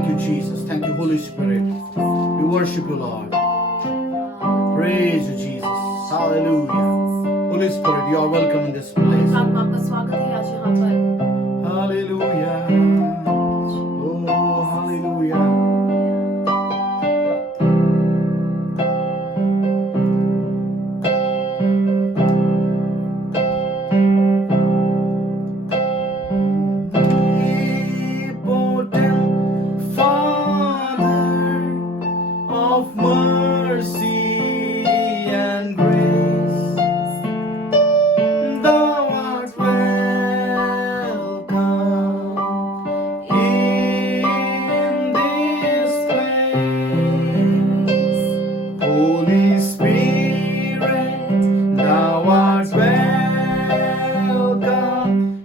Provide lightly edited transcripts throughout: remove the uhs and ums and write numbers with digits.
Thank you, Jesus. Thank you, Holy Spirit. We worship you, Lord. Praise you, Jesus. Hallelujah. Holy Spirit, you are welcome in this place. आपका स्वागत है आज यहाँ पर। Hallelujah. Oh, hallelujah. Omnipotent Father of mercy and grace, thou art welcome in this place. Holy Spirit, thou art welcome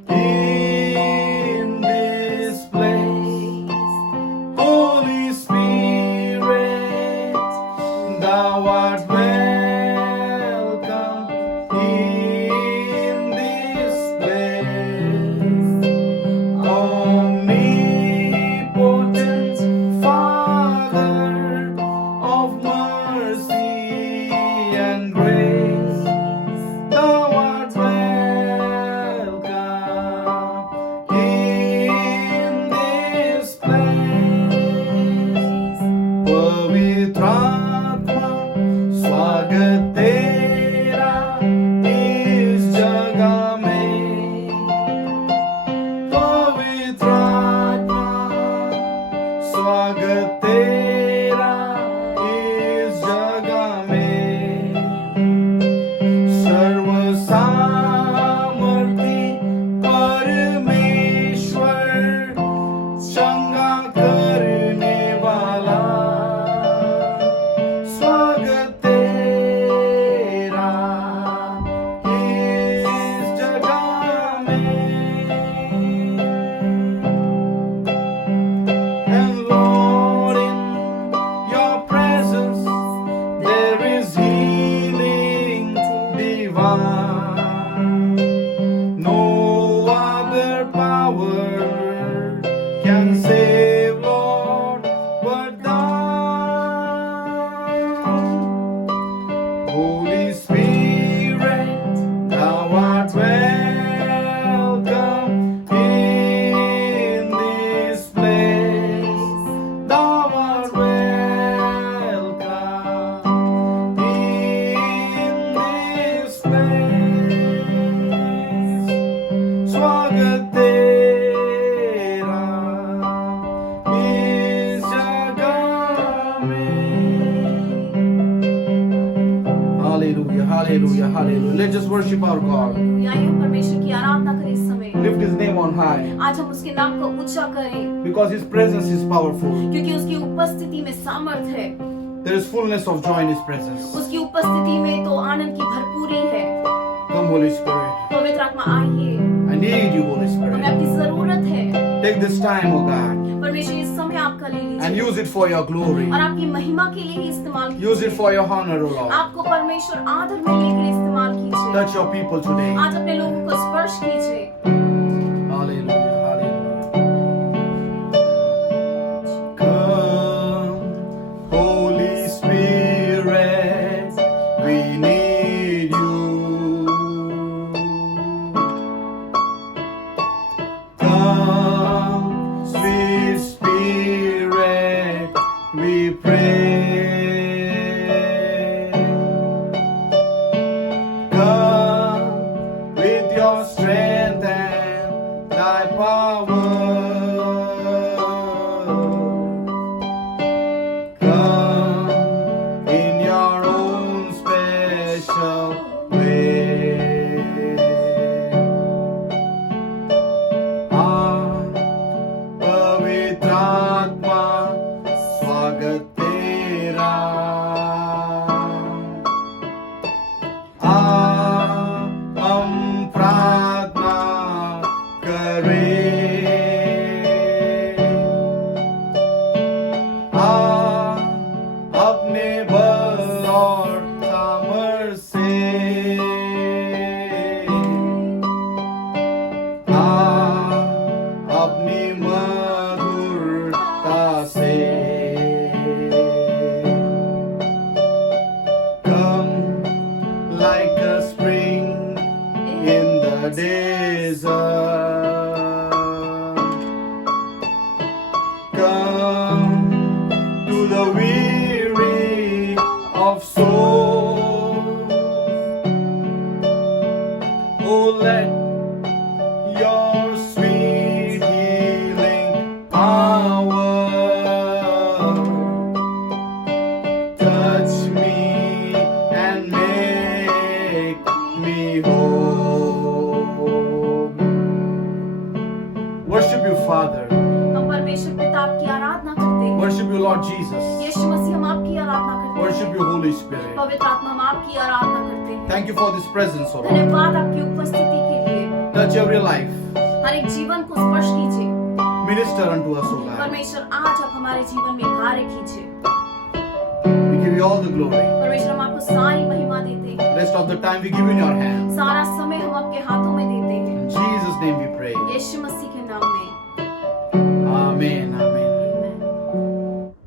in this place. Holy Spirit, thou art welcome in this place. Omnipotent Father of mercy and grace, thou art welcome in this place. पवित्र आत्मा स्वागत तेरा इस जगह में। पवित्र आत्मा स्वागत तेरा इस जगह में। सर्व सामर्थी परमेश्वर, चंगा करने वाला, स्वागत तेरा इस जगह में। And Lord, in your presence there is healing divine. No other power can save, Lord, but thou. Holy Spirit, thou art welcome in this place. Thou art welcome in this place. स्वागत तेरा इस जगह में। Hallelujah, hallelujah, hallelujah. Let's just worship our God. आइए हम परमेश्वर की आराधना करें इस समय। Lift his name on high आज हम उसके नाम को ऊंचा करें because his presence is powerful. क्योंकि उसकी उपस्थिति में सामर्थ है। There is fullness of joy in his presence. उसकी उपस्थिति में तो आनंद की भरपूरी है। Come, Holy Spirit. पवित्र आत्मा आइए, I need you, Holy हमें Spirit. आपकी जरूरत है। Take this time, oh God, परमेश्वर इस समय आपका ले and लीजिए use it for your glory. और आपकी महिमा के लिए ही इस्तेमाल Use it कीजिए। for your honor, oh Lord. आपको परमेश्वर आदर मिलने के लिए इस्तेमाल कीजिए। Touch your people today. आज अपने लोगों को स्पर्श कीजिए। Hallelujah, hallelujah. Come, Holy Spirit, we need you. Come, sweet Spirit, we pray. Come with your strength and thy power. Come in your own special way. पवित्र आत्मा स्वागत तेरा। हम प्रार्थना करें। अपने बल और सामर्थ से। अपनी मधुरता wisdom to the weary of soul. Oh, let your sweet healing power touch me and make me whole. Worship you, Father. हम परमेश्वर पिता आपकी आराधना करते हैं। Worship you, Lord Jesus. यीशु मसीह हम आपकी आराधना करते हैं। Worship you, Holy Spirit. पवित्र आत्मा हम आपकी आराधना करते हैं। Thank you for this presence, O Lord. धन्यवाद आपकी उपस्थिति के लिए। Touch every life. हर एक जीवन को स्पर्श कीजिए। Minister unto us, O God. परमेश्वर आज आप हमारे जीवन में कार्य कीजिए। We give you all the glory. परमेश्वर हम आपको सारी महिमा देते हैं। Rest of the time we give in your hands. सारा समय हम आपके हाथों में देते हैं। In Jesus' name we pray. यीशु मसीह के नाम में। Amen. Amen.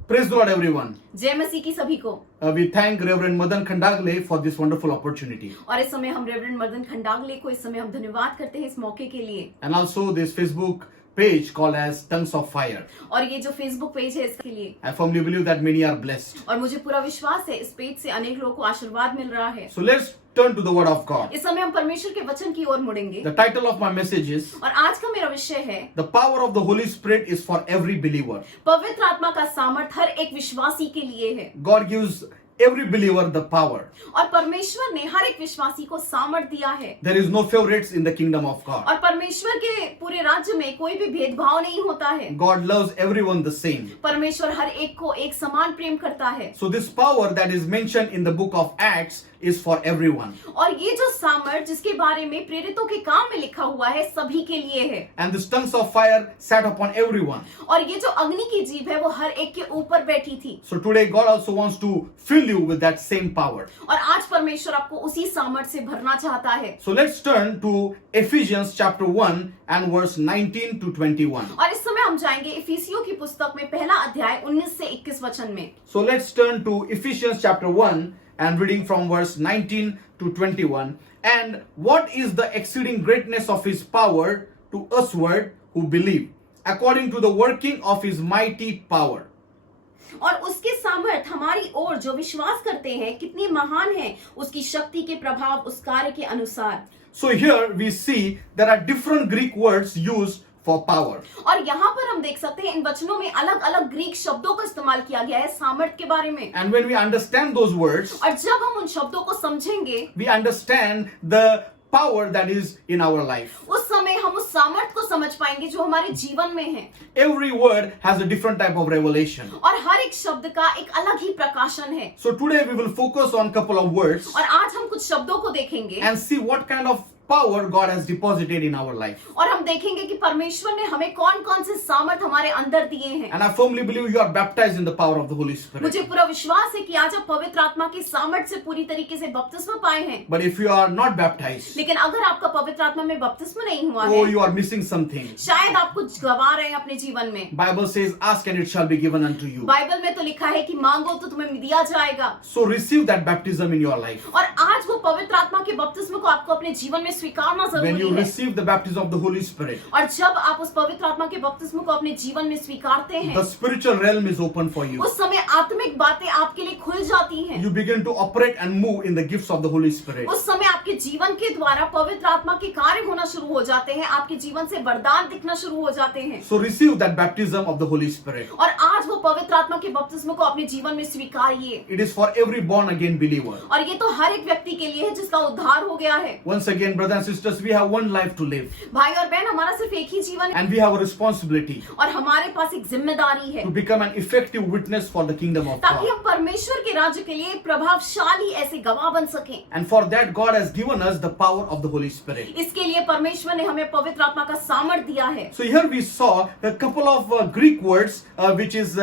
Praise the Lord, everyone. जय मसीह की सभी को। We thank Reverend Madan Khandagle for this wonderful opportunity. और इस समय हम रेवरेंड मदन खंडागले को इस समय हम धन्यवाद करते हैं इस मौके के लिए। And also this Facebook page called as Tongues of Fire. और ये जो फेसबुक पेज है इसके लिए। I firmly believe that many are blessed. और मुझे पूरा विश्वास है इस पेज से अनेक लोगों को आशीर्वाद मिल रहा है। So let's turn to the Word of God. इस समय हम परमेश्वर के वचन की ओर मुड़ेंगे। The title of my message is और आज का मेरा विषय है The Power of the Holy Spirit is for every believer. पवित्र आत्मा का सामर्थ हर एक विश्वासी के लिए है। God gives every believer the power. और परमेश्वर ने हर एक विश्वासी को सामर्थ दिया है। There is no favorites in the kingdom of God. और परमेश्वर के पूरे राज्य में कोई भी भेदभाव नहीं होता है। God loves everyone the same. परमेश्वर हर एक को एक समान प्रेम करता है। So this power that is mentioned in the book of Acts is for everyone. और ये जो सामर्थ जिसके बारे में प्रेरितों के काम में लिखा हुआ है सभी के लिए है। And the tongues of fire sat upon everyone. और ये जो अग्नि की जीभ है वो हर एक के ऊपर बैठी थी। So today God also wants to fill you with that same power. और आज परमेश्वर आपको उसी सामर्थ से भरना चाहता है। So let's turn to Ephesians chapter 1 and verse 19 to 21. और इस समय हम जाएंगे इफिसियों की पुस्तक में पहला अध्याय 19 से 21 वचन में। So let's turn to Ephesians chapter 1 and reading from verse 19 to 21. And what is the exceeding greatness of his power to usward who believe, according to the working of his mighty power. और उसके सामर्थ हमारी ओर जो विश्वास करते हैं कितनी महान है उसकी शक्ति के प्रभाव उस कार्य के अनुसार। So here we see there are different Greek words used for power. और यहाँ पर हम देख सकते हैं इन वचनों में अलग अलग ग्रीक शब्दों का इस्तेमाल किया गया है सामर्थ के बारे में। And when we understand those words, और जब हम उन शब्दों को समझेंगे we understand the power that is in our life. उस समय हम उस सामर्थ को समझ पाएंगे जो हमारे जीवन में है। Every word has a different type of revelation. और हर एक शब्द का एक अलग ही प्रकाशन है। So today we will focus on couple of words और आज हम कुछ शब्दों को देखेंगे and see what kind of power God has deposited in our life. और हम देखेंगे कि परमेश्वर ने हमें कौन कौन से सामर्थ हमारे अंदर दिए हैं। And I firmly believe you are baptized in the power of the Holy Spirit. मुझे पूरा विश्वास है कि आज आप पवित्र आत्मा के सामर्थ से पूरी तरीके से बपतिस्मा पाए हैं। But if you are not baptized, लेकिन अगर आपका पवित्र आत्मा में बपतिस्मा नहीं हुआ oh, है, you are missing something. शायद आप कुछ गवा रहे हैं अपने जीवन में। Bible says, ask and it shall be given unto you. Bible में तो लिखा है कि मांगो तो तुम्हें दिया जाएगा। So receive that baptism in your life. और आज वो पवित्र आत्मा के बपतिस्मा को आपको अपने जीवन में स्वीकारना When you जरूरी है। receive the baptism of the Holy Spirit, और जब आप उस पवित्र आत्मा के बपतिस्मा को अपने जीवन में स्वीकारते हैं, the spiritual realm is open for you. उस समय आत्मिक बातें आपके लिए खुल जाती हैं। You begin to operate and move in the gifts of the Holy Spirit. उस समय आपके जीवन के द्वारा पवित्र आत्मा के कार्य होना शुरू हो जाते हैं, आपके जीवन से वरदान दिखना शुरू हो जाते हैं। So receive that baptism of the Holy Spirit. और आज वो पवित्र आत्मा के बपतिस्मा को अपने जीवन में स्वीकारिए। It is for every born again believer. और ये तो हर एक व्यक्ति के लिए है जिसका उद्धार हो गया है। Once again, brothers and sisters, we have one life to live. भाई और बहन, हमारा सिर्फ एक ही जीवन है And we have a responsibility और हमारे पास एक जिम्मेदारी है to become an effective witness for the kingdom of ताकि God. हम परमेश्वर के राज्य के लिए प्रभावशाली ऐसे गवाह बन सकें। And for that, God has given us the power of the Holy Spirit. इसके लिए परमेश्वर ने हमें पवित्र आत्मा का सामर्थ दिया है। So here we saw a couple of Greek words which is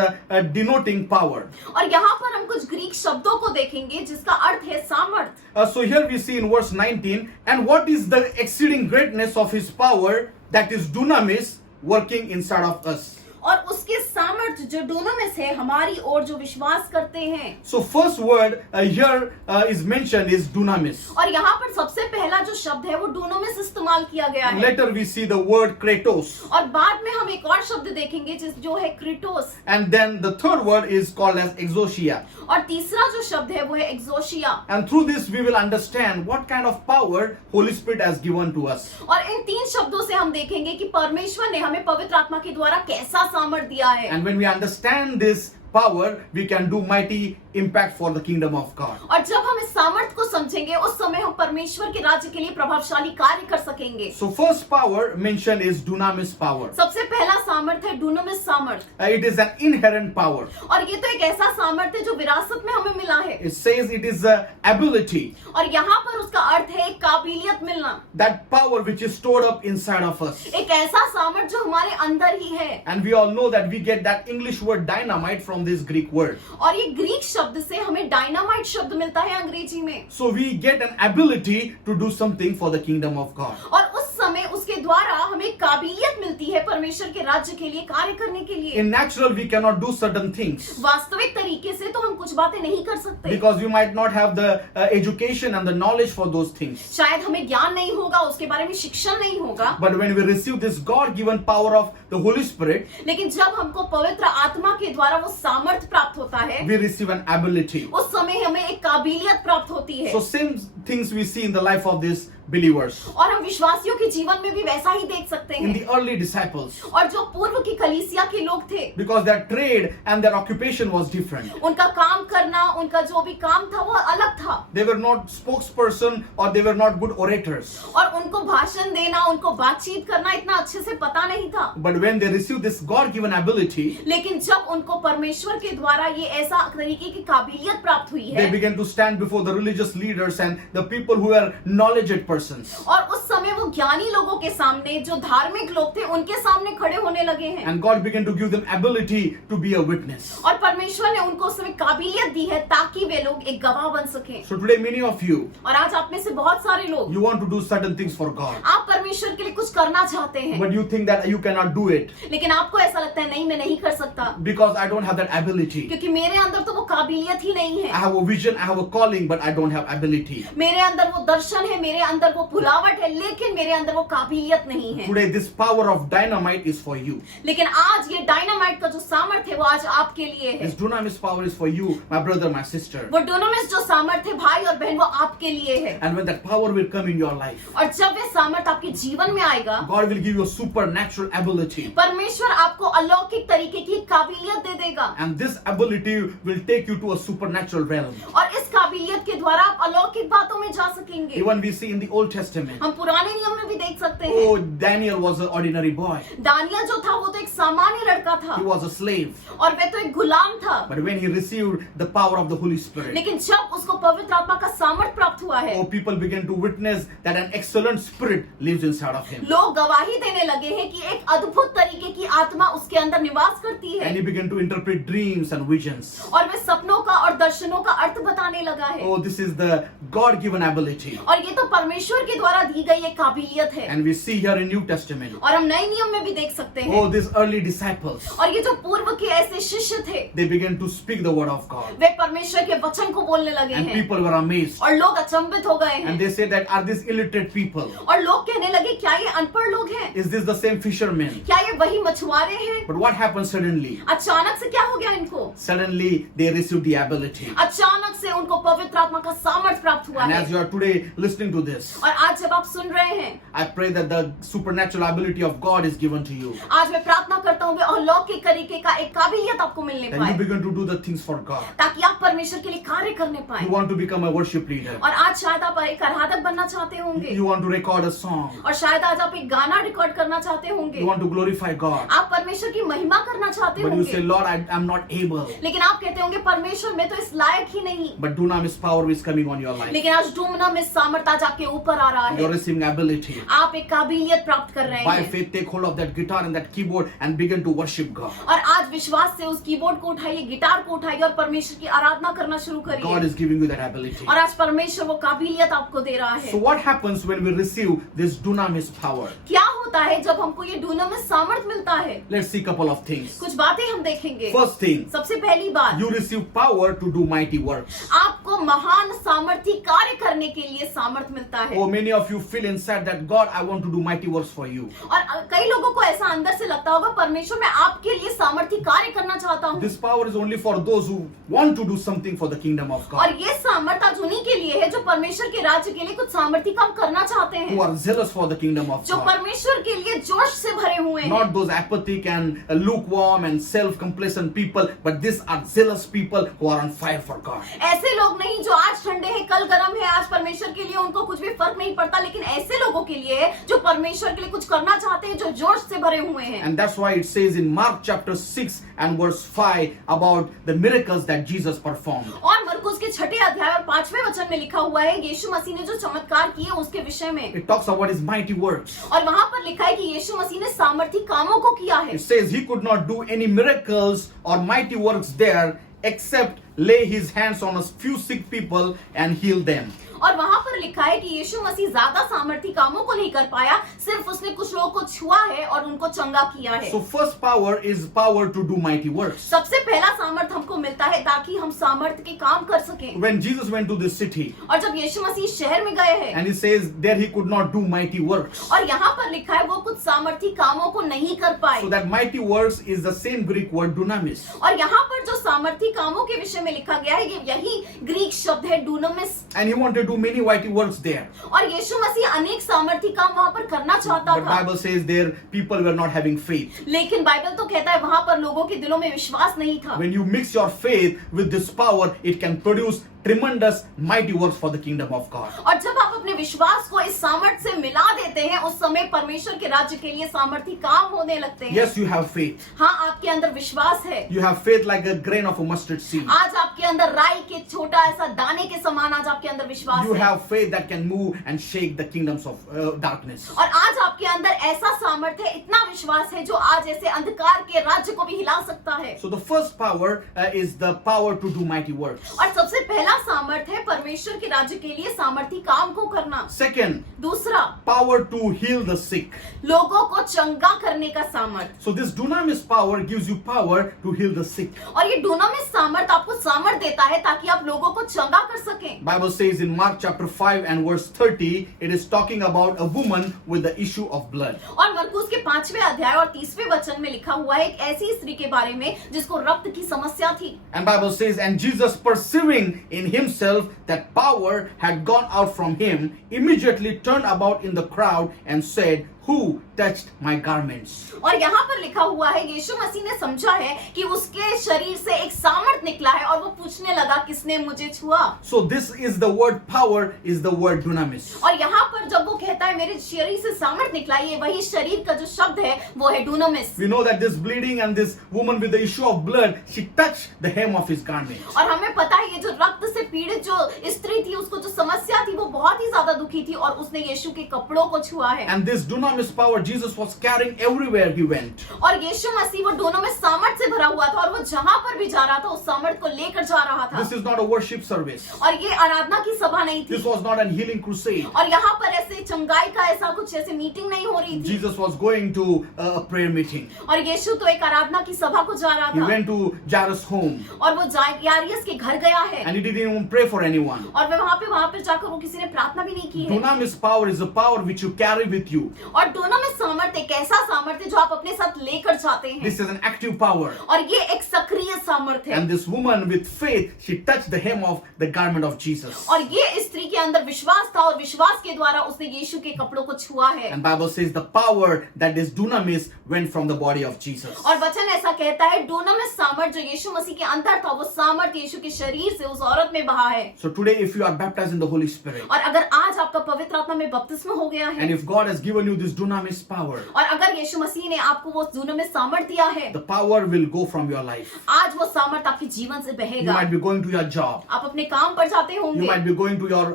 denoting power. और यहाँ पर हम कुछ ग्रीक शब्दों को देखेंगे जिसका अर्थ है सामर्थ। So here we see in verse 19, and what is the exceeding greatness of his power that is dunamis working inside of us. और उसके सामर्थ्य जो डोनामिस है हमारी ओर जो विश्वास करते हैं। So first word here is mentioned is dunamis. और यहाँ पर सबसे पहला जो शब्द है वो डोनामिस इस्तेमाल किया गया है। Later we see the word kratos. और बाद में हम एक और शब्द देखेंगे जो है क्रिटोस। And then the third word is called as exousia. और तीसरा जो शब्द है वो है एक्सोशिया। And through this we will understand what kind of power Holy Spirit has given to us. और इन तीन शब्दों से हम देखेंगे कि परमेश्वर ने हमें पवित्र आत्मा के द्वारा कैसा सामर्थ्य दिया है। And when we understand this power, we can do mighty impact for the kingdom of God. और जब हम इस सामर्थ्य को समझेंगे उस समय हम परमेश्वर के राज्य के लिए प्रभावशाली कार्य कर सकेंगे। So first power mentioned is dunamis power. सबसे पहला सामर्थ्य है डुनामिस सामर्थ्य। It is an inherent power. और ये तो एक ऐसा सामर्थ्य है जो विरासत में हमें मिला है। It says it is a ability, और यहाँ पर उसका अर्थ है एक काबिलियत मिलना, that power which is stored up inside of us. एक ऐसा सामर्थ्य जो हमारे अंदर ही है। And we all know that we get that English word dynamite from this Greek word. और ये ग्रीक शब्द से हमें डायनामाइट शब्द मिलता है अंग्रेजी में। So we get an ability to do something for the kingdom of God. और उस समय उसके द्वारा हमें काबिलियत मिलती है परमेश्वर के राज्य के लिए कार्य करने के लिए। In natural we cannot do certain things वास्तविक तरीके से तो हम कुछ बातें नहीं कर सकते, because we might not have the education and the knowledge for those things. शायद हमें ज्ञान नहीं होगा, उसके बारे में शिक्षण नहीं होगा। But when we receive this God-given power of the Holy Spirit, लेकिन जब हमको पवित्र आत्मा के द्वारा वो सामर्थ्य प्राप्त होता है, we receive an ability. उस समय हमें एक काबिलियत प्राप्त होती है। So same things we see in the life of these believers. और हम विश्वासियों के जीवन में भी वैसा ही देख सकते In हैं। the early disciples, और जो पूर्व की कलीसिया के लोग थे, because their trade and their occupation was different. उनका काम करना, उनका जो भी काम था वो अलग था। They were not spokesperson or they were not good orators. और उनको भाषण देना, उनको बातचीत करना इतना अच्छे से पता नहीं था। But when they received this God-given ability, लेकिन जब उनको परमेश्वर के द्वारा ये ऐसा तरीके की काबिलियत प्राप्त हुई they है, began to stand before the religious leaders and the people who were knowledgeable persons. और उस समय वो ज्ञानी लोगों के सामने, जो धार्मिक लोग थे, उनके सामने खड़े होने लगे हैं। And God began to give them ability to be a witness. और परमेश्वर ने उनको उस समय काबिलियत दी है ताकि वे लोग एक गवाह बन सकें। So today many of you, और आज आप में से बहुत सारे लोग, you want to do certain things for God, आप परमेश्वर के लिए कुछ करना चाहते हैं, but you think that you cannot do it लेकिन आपको ऐसा लगता है नहीं मैं नहीं कर सकता, because I don't have that ability. क्योंकि मेरे अंदर तो वो काबिलियत ही नहीं I है। have a vision, I have a calling, but I don't have ability. मेरे अंदर वो दर्शन है, मेरे अंदर वो फुलावट है, लेकिन मेरे अंदर वो काबिलियत नहीं है। Today this power of dynamite is for you. लेकिन आज ये डायनामाइट का जो सामर्थ्य है वो आज आपके लिए है। This dunamis power is for you, my brother, my sister. वो डोनामिस जो सामर्थ्य है भाई और बहन वो आपके लिए है। And when that power will come in your life, और जब वे सामर्थ्य आपके जीवन में आएगा, God will give you a supernatural ability. परमेश्वर आपको अलौकिक तरीके की काबिलियत दे देगा। And this ability will take you to a supernatural realm. और इस काबिलियत के द्वारा आप अलौकिक बातों में जा सकेंगे। Even we see in the Old Testament, हम पुराने नियम में भी देख सकते हैं। oh, Daniel was an ordinary boy. Daniel जो था वो तो एक सामान्य लड़का था He was a slave. और वह तो एक गुलाम था, But when he received the power of the Holy Spirit, लेकिन जब उसको पवित्र आत्मा का सामर्थ्य प्राप्त हुआ है, oh, people began to witness that an excellent spirit lives inside of him. लोग गवाही देने लगे हैं कि एक अद्भुत तरीके की आत्मा उसके अंदर निवास करती है। And he began to interpret dreams and visions. और वह सपनों का और दर्शनों का अर्थ बताने लगा है। Oh, this is the God-given ability. और ये तो परमेश्वर के द्वारा दी गई एक काबिलियत है। And we see here in New Testament, और हम नए नियम में भी देख सकते हैं। oh, these early disciples, और ये जो पूर्व के ऐसे शिष्य थे, they began to speak the word of God. वे परमेश्वर के वचन को बोलने लगे And हैं। people were amazed. और लोग अचंभित हो गए And हैं। they said that, are these illiterate people? और लोग कहने लगे क्या ये अनपढ़ लोग हैं? Is this the same fishermen? क्या ये वही मछुआरे हैं? But what happened suddenly? अचानक से क्या हो गया इनको? Suddenly they received the ability. अचानक से उनको पवित्र आत्मा का सामर्थ्य प्राप्त हुआ And है। as you are today listening to this, और आज जब आप सुन रहे हैं, I pray that the supernatural ability of God is given to you. आज मैं प्रार्थना करता हूँ वे अलौकिक तरीके का एक काबिलियत आपको मिलने And you पाए, begin to do the things for God. ताकि आप परमेश्वर के लिए कार्य करने पाए। You want to become a worship leader. और आज शायद आप एक आराधक बनना चाहते होंगे, You want to record a song. और शायद आज आप एक गाना रिकॉर्ड करना चाहते होंगे, You want to glorify God. आप परमेश्वर की महिमा करना चाहते But you say, होंगे, Lord, I'm not able. लेकिन आप कहते होंगे परमेश्वर मैं तो इस लायक ही नहीं। But do dunamis power is coming on your life. लेकिन आज डुनामिस सामर्थ आज आपके ऊपर आ रहा You're है। receiving ability. आप एक काबिलियत प्राप्त कर रहे By हैं faith, take hold of that guitar and that keyboard and begin to worship God. और आज विश्वास से उस कीबोर्ड को उठाइए, गिटार को उठाइए और परमेश्वर की आराधना करना शुरू God करिए। is giving you that ability. और आज परमेश्वर वो काबिलियत आपको दे रहा So है। what happens when we receive this dunamis power? क्या होता है जब हमको ये डुनामिस सामर्थ मिलता है? Let's see a couple of things. कुछ बातें हम देखेंगे। First thing, सबसे पहली बात, you receive power to do mighty works. आपको महान सामर्थी कार्य करने के लिए सामर्थ मिलता है। Oh, many of you feel inside that God, I want to do mighty works for you. और कई लोगों को ऐसा अंदर से लगता होगा, परमेश्वर मैं आपके लिए सामर्थी कार्य करना चाहता हूँ। This power is only for those who want to do something for the kingdom of God, और ये सामर्थ आज उन्हीं के लिए है जो परमेश्वर के राज्य के लिए कुछ सामर्थी काम करना चाहते who हैं, are zealous for the kingdom of जो God. परमेश्वर के लिए जोश से भरे हुए हैं। Not those apathic and lukewarm and self-complacent people, but these are zealous people who are on fire for God. ऐसे लोग नहीं जो आज ठंडे हैं कल गर्म है, आज परमेश्वर के लिए उनको कुछ भी फर्क नहीं पड़ता, लेकिन ऐसे लोगों के लिए है जो परमेश्वर के लिए कुछ करना चाहते हैं, जो जोश से भरे हुए हैं। And that's why it says in Mark chapter 6 and verse 5 about the miracles that Jesus performed. और मरकुस के 6 अध्याय और 5वें वचन में लिखा हुआ है यीशु मसीह ने जो चमत्कार किए उसके विषय में, It talks about his mighty works. और वहां पर लिखा है कि यीशु मसीह ने सामर्थी कामों को किया है। It says he could not do any miracles or mighty works there except lay his hands on a few sick people and heal them. और वहां पर लिखा है कि यीशु मसीह ज्यादा सामर्थी कामों को नहीं कर पाया, सिर्फ उसने कुछ लोगों को छुआ है और उनको चंगा किया है। So first power is power to do mighty works. सबसे पहला सामर्थ हमको मिलता है ताकि हम सामर्थ के काम कर सकें। When Jesus went to this city और जब यीशु मसीह शहर में गए हैं and he says there he could not do mighty works. और यहाँ पर लिखा है वो कुछ सामर्थी कामों को नहीं कर पाए। So that mighty works is the same Greek word dunamis. और यहाँ पर जो सामर्थी कामों के विषय में लिखा गया है ये यही ग्रीक शब्द है डुनामिस। And he wanted to do many mighty works there. और यीशु मसीह अनेक सामर्थी काम वहाँ पर करना चाहता But था, Bible says there people were not having faith. लेकिन बाइबल तो कहता है वहाँ पर लोगों के दिलों में विश्वास नहीं था। When you mix your faith with this power, it can produce tremendous mighty works for the kingdom of God. और जब आप अपने विश्वास को इस सामर्थ से मिला देते हैं उस समय परमेश्वर के राज्य के लिए सामर्थी काम होने लगते हैं। Yes, you have faith. हाँ, आपके अंदर विश्वास है। You have faith like a grain of a mustard seed. आज आपके अंदर राई के छोटा ऐसा दाने के समान आज आपके अंदर विश्वास You है। have faith that can move and shake the kingdoms of darkness. और आज आपके अंदर ऐसा सामर्थ्य है, इतना विश्वास है जो आज ऐसे अंधकार के राज्य को भी हिला सकता है। So the first power is the power to do mighty works. और सबसे पहला सामर्थ्य है परमेश्वर के राज्य के लिए सामर्थी काम को करना। Second, दूसरा, power to heal the sick. लोगों को चंगा करने का सामर्थ्य। So this dunamis power gives you power to heal the sick. और ये डुनामिस सामर्थ आपको सामर्थ देता है ताकि आप लोगों को चंगा कर सकें। Bible says in Mark chapter 5 and verse 30, it is talking about a woman with the issue of blood. और मरकुस के 5वें अध्याय और 30वें वचन में लिखा हुआ है एक ऐसी स्त्री के बारे में जिसको रक्त की समस्या थी। And Bible says, and Jesus perceiving in himself that power had gone out from him, immediately turned about in the crowd and said, who touched my garments? और यहाँ पर लिखा हुआ है यीशु मसीह ने समझा है कि उसके शरीर से एक सामर्थ निकला है और वो पूछने लगा किसने मुझे छुआ। So this is the word power is the word dunamis. और यहाँ पर जब वो कहता है मेरे शरीर से सामर्थ निकला, ये वही शरीर का जो शब्द है वो है डुनामिस। We know that this bleeding and this woman with the issue of blood, she touched the hem of his garment. और हमें पता है ये जो रक्त से पीड़ित जो स्त्री थी उसको जो समस्या थी वो बहुत ही ज्यादा दुखी थी और उसने यीशु के कपड़ों को छुआ है। And this dunamis power Jesus was carrying everywhere he went. और यीशु मसीह वो दोनों में सामर्थ से भरा हुआ था और वो जहां पर भी जा रहा था उस सामर्थ को लेकर जा रहा था। This is not a worship service. और ये आराधना की सभा नहीं थी। This was not a healing crusade. और यहाँ पर ऐसे चंगाई का ऐसा कुछ ऐसे मीटिंग नहीं हो रही थी। Jesus was going to a prayer meeting. और यीशु तो एक आराधना की सभा को जा रहा He था went to Jairus' home और वो यारियस के घर गया है and he didn't even pray for anyone. और वहां पर जाकर वो किसी ने प्रार्थना भी नहीं की है। Dunamis power is a power which you carry with you. और दोनों में सामर्थ एक ऐसा सामर्थ है जो आप अपने साथ लेकर जाते हैं This is an active power. और ये एक सक्रिय सामर्थ है। And this woman with faith, she touched the hem of the garment of Jesus. और ये स्त्री के अंदर विश्वास था और विश्वास के द्वारा उसने यीशु के कपड़ों को छुआ है। And Bible says the power that is dunamis went from the body of Jesus. और वचन ऐसा कहता है डुनामिस सामर्थ जो यीशु मसीह के अंदर था वो सामर्थ यीशु के शरीर से उस औरत में बहा है। So today if you are baptized in the Holy Spirit और अगर आज आपका पवित्र आत्मा में बपतिस्मा हो गया है and if God has given you this dunamis power, और अगर यीशु मसीह ने आपको वो डुनामिस सामर्थ दिया है the power will go from your life. आज वो सामर्थ आपके जीवन से You बहेगा। might be going to your job. आप अपने काम पर जाते You होंगे might be going to your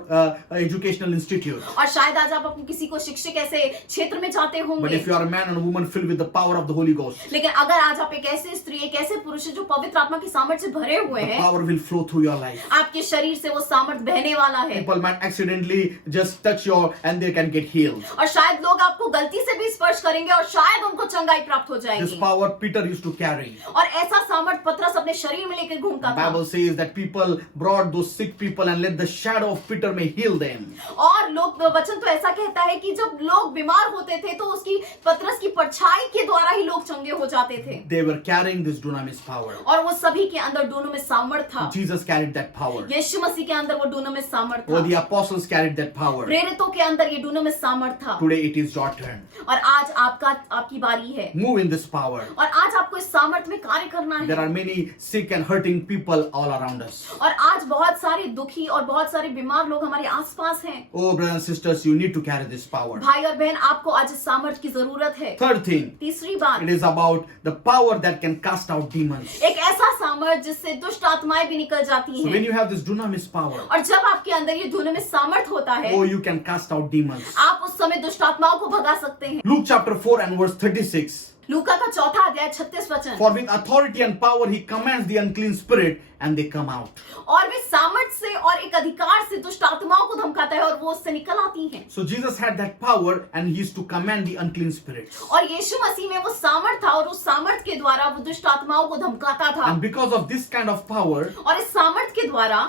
educational institute. और शायद आज आप अपने किसी को शिक्षक ऐसे क्षेत्र में जाते But होंगे। if you are a man and a woman filled with the power of the Holy Ghost, लेकिन अगर आज आप एक ऐसे स्त्री, एक ऐसे पुरुष हैं जो पवित्र आत्मा की सामर्थ से भरे हुए the हैं, power will flow through your life. आपके शरीर से वो सामर्थ बहने वाला है। People might accidentally just touch you and they can get healed. और शायद लोग आपको गलती से भी स्पर्श करेंगे और शायद उनको चंगाई प्राप्त हो This जाएगी। power Peter used to carry. और ऐसा सामर्थ पतरस अपने शरीर में लेकर घूमता The था। Bible says that people brought those sick people and let the shadow of Peter may heal them. और लोग वचन तो ऐसा कहता है कि जब लोग बीमार होते थे तो उसकी पतरस की परछाई के द्वारा ही लोग चंगे हो जाते थे। They were carrying this dunamis power. और वो सभी के अंदर दोनों में सामर्थ था। Jesus carried that power. यीशु मसीह के अंदर वो दोनों में सामर्थ Oh, था। the apostles carried that power. प्रेरितों के अंदर ये दोनों में सामर्थ था। Today it is your turn. और आज आपकी बारी है Move in this power. और आज आपको इस सामर्थ में कार्य करना There है। are many sick and hurting people all around us. और आज बहुत सारे दुखी और बहुत सारे बीमार लोग हमारे आसपास हैं। Oh, brothers and sisters, you need to carry this power. भाई और बहन, आपको आज इस सामर्थ की जरूरत है। Third thing, तीसरी बात, it is about the power that can cast out demons. एक ऐसा सामर्थ जिससे दुष्ट आत्माएं भी निकल जाती So हैं। when you have this dunamis power, और जब आपके अंदर ये दोनों में सामर्थ होता है, oh, you can cast out demons. आप उस समय दुष्ट आत्माओं को भगा सकते हैं। Luke chapter 4 and verse 36. लूका का 4 अध्याय 36 वचन। For with authority and power he commands the unclean spirit and they come out. और वे सामर्थ से और एक अधिकार से दुष्ट आत्माओं को धमकाता है और वो उससे निकल आती हैं। So Jesus had that power and he used to command the unclean spirits. और यीशु मसीह में वो सामर्थ था और उस सामर्थ के द्वारा वो दुष्ट आत्माओं को धमकाता था। And because of this kind of power, और इस सामर्थ के द्वारा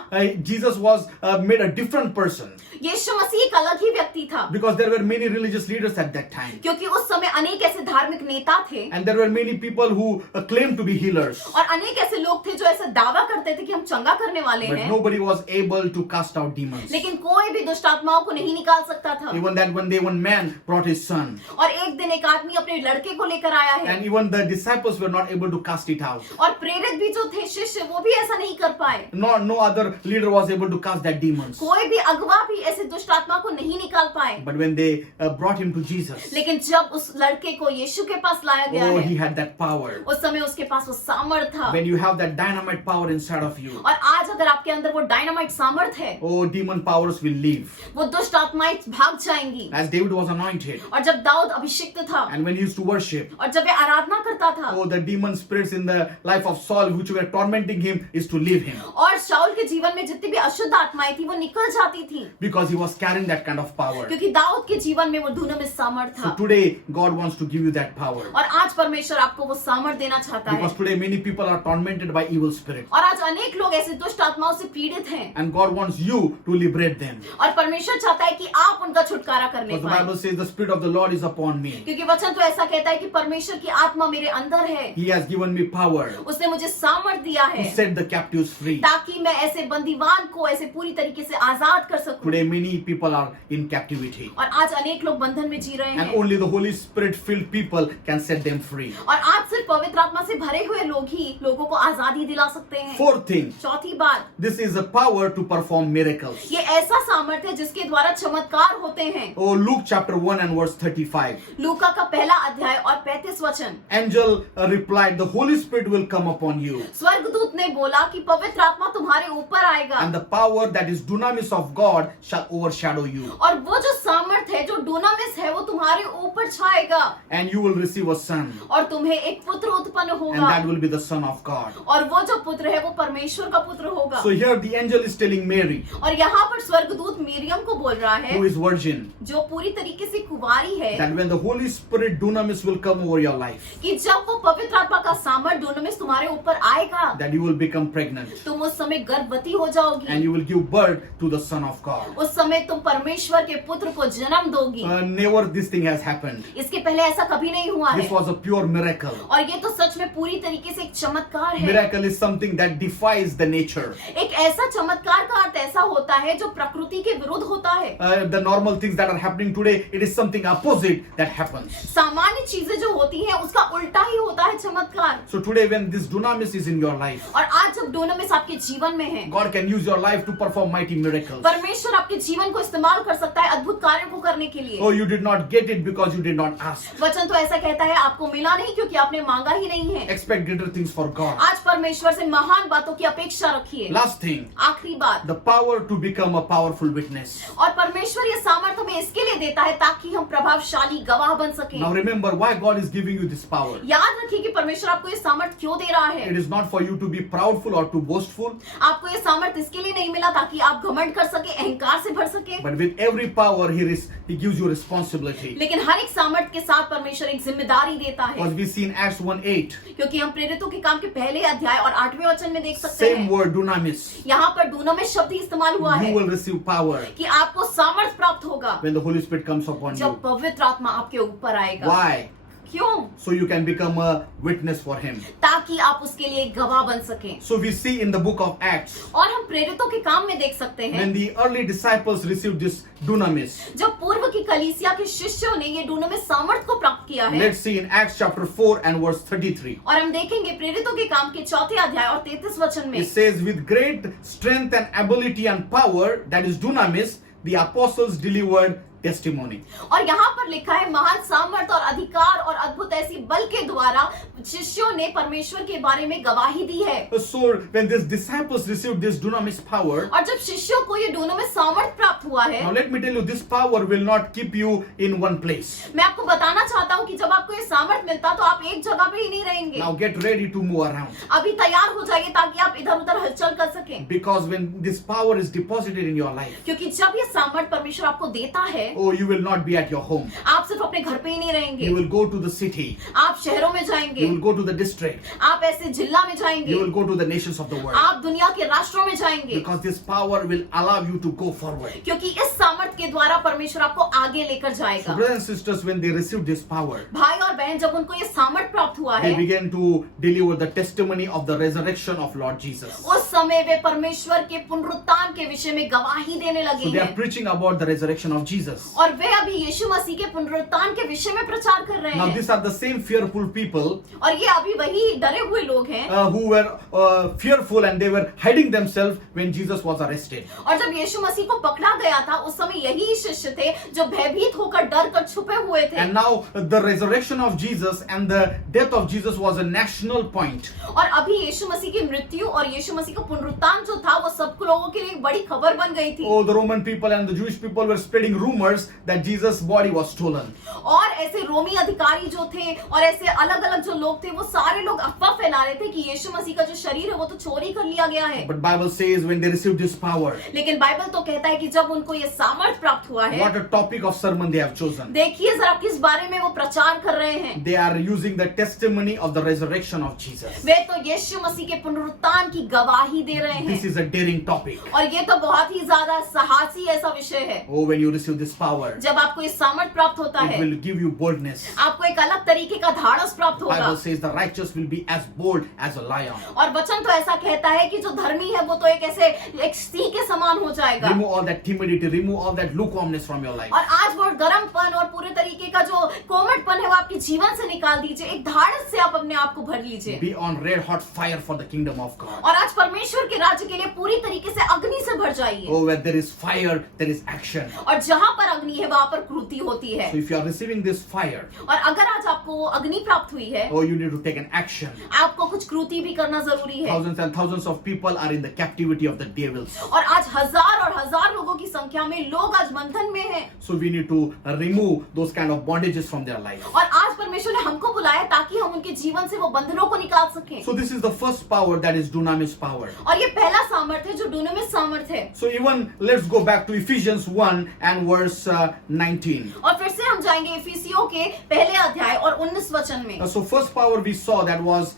Jesus was made a different person. यीशु मसीह एक अलग ही व्यक्ति था, Because there were many religious leaders at that time. क्योंकि उस समय अनेक ऐसे धार्मिक नेता थे And there were many people who claimed to be healers. और अनेक ऐसे लोग थे जो ऐसा दावा करते थे कि हम चंगा करने वाले But हैं, nobody was able to cast out demons. लेकिन कोई भी दुष्ट आत्माओं को नहीं निकाल सकता था। Even that one man brought his son. और एक दिन एक आदमी अपने लड़के को लेकर आया है And even the disciples were not able to cast it out. और प्रेरित भी जो थे, शिष्य, वो भी ऐसा नहीं कर पाए। No other leader was able to cast that demons. कोई भी अगवा भी ऐसे दुष्ट आत्मा को नहीं निकाल पाए। But when they brought him to Jesus, लेकिन जब उस लड़के को यीशु के पास लाया गया oh, है, he had that power. उस समय उसके पास वो सामर्थ था। When you have that dynamite power inside of you, और आज अगर आपके अंदर वो डायनामाइट सामर्थ है, oh, demon powers will leave. वो दुष्ट आत्माएं भाग जाएंगी। As David was anointed, और जब दाऊद अभिषिक्त था and when he used to worship, और जब वे आराधना करता था, oh, the demon spirits in the life of Saul which were tormenting him is to leave him. और शाऊल के जीवन में जितनी भी अशुद्ध आत्माएं थी वो निकल जाती थी, Because he was carrying that kind of power. क्योंकि दाऊद के जीवन में वो दोनों में सामर्थ So था। today, God wants to give you that power. और आज परमेश्वर आपको वो सामर्थ देना चाहता है। Because today many people are tormented by evil spirits. और आज अनेक लोग ऐसे दुष्ट आत्माओं से पीड़ित हैं And God wants you to liberate them. और परमेश्वर चाहता है कि आप उनका छुटकारा कर ले Because the पाएं। Bible says the Spirit of the Lord is upon me. क्योंकि वचन तो ऐसा कहता है कि परमेश्वर की आत्मा मेरे अंदर है, He has given me power उसने मुझे सामर्थ दिया to है set the captives free. ताकि मैं ऐसे बंदीवान को ऐसे पूरी तरीके से आजाद कर सकूं। Today many people are in captivity. और आज अनेक लोग बंधन में जी रहे And हैं only the Holy Spirit filled people can set them free. और आज सिर्फ पवित्र आत्मा से भरे हुए लोग ही लोगों को आजादी दिला सकते हैं। Fourth thing, चौथी बात, this is the power to perform miracles. ये ऐसा सामर्थ्य है जिसके द्वारा चमत्कार होते हैं। Oh, Luke chapter 1 and verse 35. लूका का 1 अध्याय और 35 वचन। Angel replied, the Holy Spirit will come upon you. स्वर्गदूत ने बोला कि पवित्र आत्मा तुम्हारे ऊपर आएगा And the power that is dunamis of God shall overshadow you. और वो जो सामर्थ है, जो डोनामिस है, वो तुम्हारे ऊपर छाएगा And you will receive a son. और तुम्हें एक पुत्र उत्पन्न And होगा that will be the Son of God. और वो जो पुत्र है वो परमेश्वर का पुत्र होगा। So here the angel is telling Mary, और यहाँ पर स्वर्गदूत मरियम को बोल रहा है who is virgin, जो पूरी तरीके से कुंवारी है that when the Holy Spirit dunamis will come over your life, कि जब वो पवित्र आत्मा का सामर्थ डोनामिस तुम्हारे ऊपर आएगा that you will become pregnant तुम उस समय गर्भवती हो जाओगी and you will give birth to the Son of God. उस समय तुम परमेश्वर के पुत्र को जन्म दोगी। Never this thing has happened. इसके पहले ऐसा कभी नहीं हुआ है This was a pure miracle. और ये तो सच में पूरी तरीके से एक चमत्कार है। Miracle is something that defies the nature. एक एक ऐसा चमत्कार का अर्थ ऐसा होता है जो प्रकृति के विरुद्ध होता है। The normal things that are happening today, it is something opposite that happens. सामान्य चीजें जो होती हैं उसका उल्टा ही होता है चमत्कार। So today when this dunamis is in your life, और आज जब डुनामिस आपके जीवन में है, God can use your life to perform mighty miracles. परमेश्वर आपके जीवन को इस्तेमाल कर सकता है अद्भुत कार्यों को करने के लिए। Oh, you did not get it because you did not ask. वचन तो ऐसा कहता है आपको मिला नहीं क्योंकि आपने मांगा ही नहीं है। Expect greater things for God. आज परमेश्वर से महान बातों की अपेक्षा रखिए। Last thing, आखिरी बात, the power to become a powerful witness. और परमेश्वर ये सामर्थ्य हमें इसके लिए देता है ताकि हम प्रभावशाली गवाह बन सकें। Now remember why God is giving you this power. याद रखिए कि परमेश्वर आपको ये सामर्थ्य क्यों दे रहा है। It is not for you to be proudful or to boastful, आपको ये सामर्थ्य इसके लिए नहीं मिला ताकि आप घमंड कर सके, अहंकार से भर सके, but with every power He gives you responsibility. लेकिन हर एक सामर्थ्य के साथ परमेश्वर एक जिम्मेदारी देता है। Because we see in Acts 1:8, क्योंकि हम प्रेरितों के काम के पहले अध्याय और 8वें वचन में देख सकते same हैं, word dunamis. यहाँ पर दुनामिस शब्द ही इस्तेमाल हुआ You है will receive power कि आपको सामर्थ्य प्राप्त होगा when the Holy Spirit comes upon जब you. पवित्र आत्मा आपके ऊपर आएगा। Why? क्यों? So you can become a witness for Him. ताकि आप उसके लिए एक गवाह बन सकें। So we see in the book of Acts, और हम प्रेरितों के काम में देख सकते हैं when the early disciples received this dunamis. जब पूर्व की कलीसिया के शिष्यों ने ये दुनामिस सामर्थ्य को प्राप्त किया है। Let's see in Acts chapter 4 and verse 33. और हम देखेंगे प्रेरितों के काम के 4थे अध्याय और 33 वचन में, It says, with great strength and ability and power, that is dunamis, the apostles delivered testimony. और यहाँ पर लिखा है महान सामर्थ्य और अधिकार और अद्भुत ऐसी बल के द्वारा शिष्यों ने परमेश्वर के बारे में गवाही दी है। So when these disciples received this dunamis power, और जब शिष्यों को ये दुनामिस सामर्थ्य प्राप्त हुआ है, now let me tell you, this power will not keep you in one place. मैं आपको बताना चाहता हूँ कि जब आपको ये सामर्थ्य मिलता तो आप एक जगह पे ही नहीं रहेंगे। Now get ready to move around. अभी तैयार हो जाइए ताकि आप इधर उधर हलचल कर सकें। Because when this power is deposited in your life, क्योंकि जब ये सामर्थ्य परमेश्वर आपको देता है, oh, you will not be at your home. आप सिर्फ अपने घर पे ही नहीं रहेंगे, You will go to the city. आप शहरों में जाएंगे, You will go to the district. आप ऐसे जिला में जाएंगे, You will go to the nations of the world. आप दुनिया के राष्ट्रों में जाएंगे। Because this power will allow you to go forward. क्योंकि इस सामर्थ्य के द्वारा परमेश्वर आपको आगे लेकर So जाएगा। brothers and sisters, when they received this power, भाई और बहन, जब उनको ये सामर्थ्य प्राप्त हुआ they है, began to deliver the testimony of the resurrection of Lord Jesus. उस समय वे परमेश्वर के पुनरुत्थान के विषय में गवाही देने लगे So they are हैं। preaching about the resurrection of Jesus. और वे अभी यीशु मसीह के पुनरुत्थान के विषय में प्रचार कर रहे Now हैं। these are the same fearful people और ये अभी वही डरे हुए लोग हैं who were fearful and they were hiding themselves when Jesus was arrested. और जब यीशु मसीह को पकड़ा गया था उस समय यही शिष्य थे जो भयभीत होकर डर कर छुपे हुए थे। And now the resurrection of Jesus and the death of Jesus was a national point. और अभी यीशु मसीह की मृत्यु और यीशु मसीह का पुनरुत्थान जो था वो सब लोगों के लिए एक बड़ी खबर बन गई थी। Oh, the Roman people and the Jewish people were spreading rumors that Jesus' body was stolen. और ऐसे रोमी अधिकारी जो थे और ऐसे अलग अलग जो लोग थे वो सारे लोग अफवाह फैला रहे थे कि यीशु मसीह का जो शरीर है वो तो चोरी कर लिया गया है। But Bible says when they received this power, लेकिन बाइबल तो कहता है कि जब उनको ये सामर्थ्य प्राप्त हुआ है, what a topic of sermon they have chosen. देखिए जरा किस बारे में वो प्रचार कर रहे हैं। They are using the testimony of the resurrection of Jesus. वे तो यीशु मसीह के पुनरुत्थान की गवाही दे रहे This हैं is a daring topic. और ये तो बहुत ही ज्यादा साहसी ऐसा विषय है। Oh, when you receive this power, जब आपको ये सामर्थ्य प्राप्त होता it है, will give you boldness. आपको एक अलग तरीके का धाड़स प्राप्त होगा। Bible says the righteous will be as bold as a lion. और वचन तो ऐसा कहता है कि जो धर्मी है वो तो एक ऐसे एक सिंह के समान हो जाएगा। Remove all that timidity, remove all that lukewarmness from your life. और आज वो गर्मपन और पूरे तरीके का जो कोमलपन है वो आपके जीवन से निकाल दीजिए। एक धाड़स से आप अपने आप को भर लीजिए। Be on red hot fire for the kingdom of God. और आज परमेश्वर के राज्य के लिए पूरी तरीके से अग्नि से भर जाइए। Oh, where there is fire, there is action. और जहाँ पर अग्नि है वहाँ पर कृति होती है। So if you are receiving this fire, और अगर आज आपको वो अग्नि प्राप्त हुई है, oh, you need to take an action. आपको कुछ कृति भी करना जरूरी है। Thousands and thousands of people are in the captivity of the devils. और आज हजार और हजार लोगों की संख्या में लोग आज बंधन में हैं। So we need to remove those kind of bondages from their life. और आज परमेश्वर ने हमको बुलाया ताकि हम उनके जीवन से वो बंधनों को निकाल सकें। So this is the first power, that is dunamis power. और ये पहला सामर्थ्य है जो दुनामिस सामर्थ्य है। So even let's go back to Ephesians 1 and verse 19. और फिर से हम जाएंगे इफिसियों के पहले अध्याय और 19 वचन में। So first power we saw that was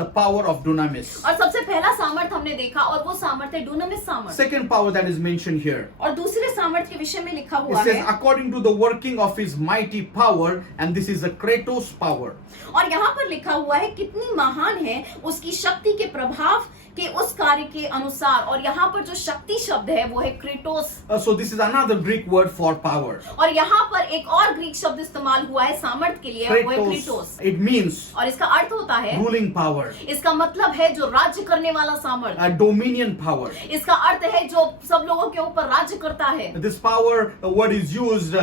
the power of dunamis. और सबसे पहला सामर्थ्य हमने देखा और वो सामर्थ्य है दुनामिस सामर्थ्य। Second power that is mentioned here. और दूसरे सामर्थ्य के विषय में लिखा It हुआ says है, according to the working of his mighty power, and this is the Kratos power. और यहाँ पर लिखा हुआ है कितनी महान है उसकी शक्ति के प्रभाव कि उस कार्य के अनुसार। और यहाँ पर जो शक्ति शब्द है वो है Kratos. So this is another Greek word for power. और यहाँ पर एक और ग्रीक शब्द इस्तेमाल हुआ है सामर्थ के लिए, वो है क्रेटोस। It means और इसका अर्थ होता है, ruling power, इसका मतलब है जो राज्य करने वाला सामर्थ। a dominion power. इसका अर्थ है जो सब लोगों के ऊपर राज्य करता है। This power word is used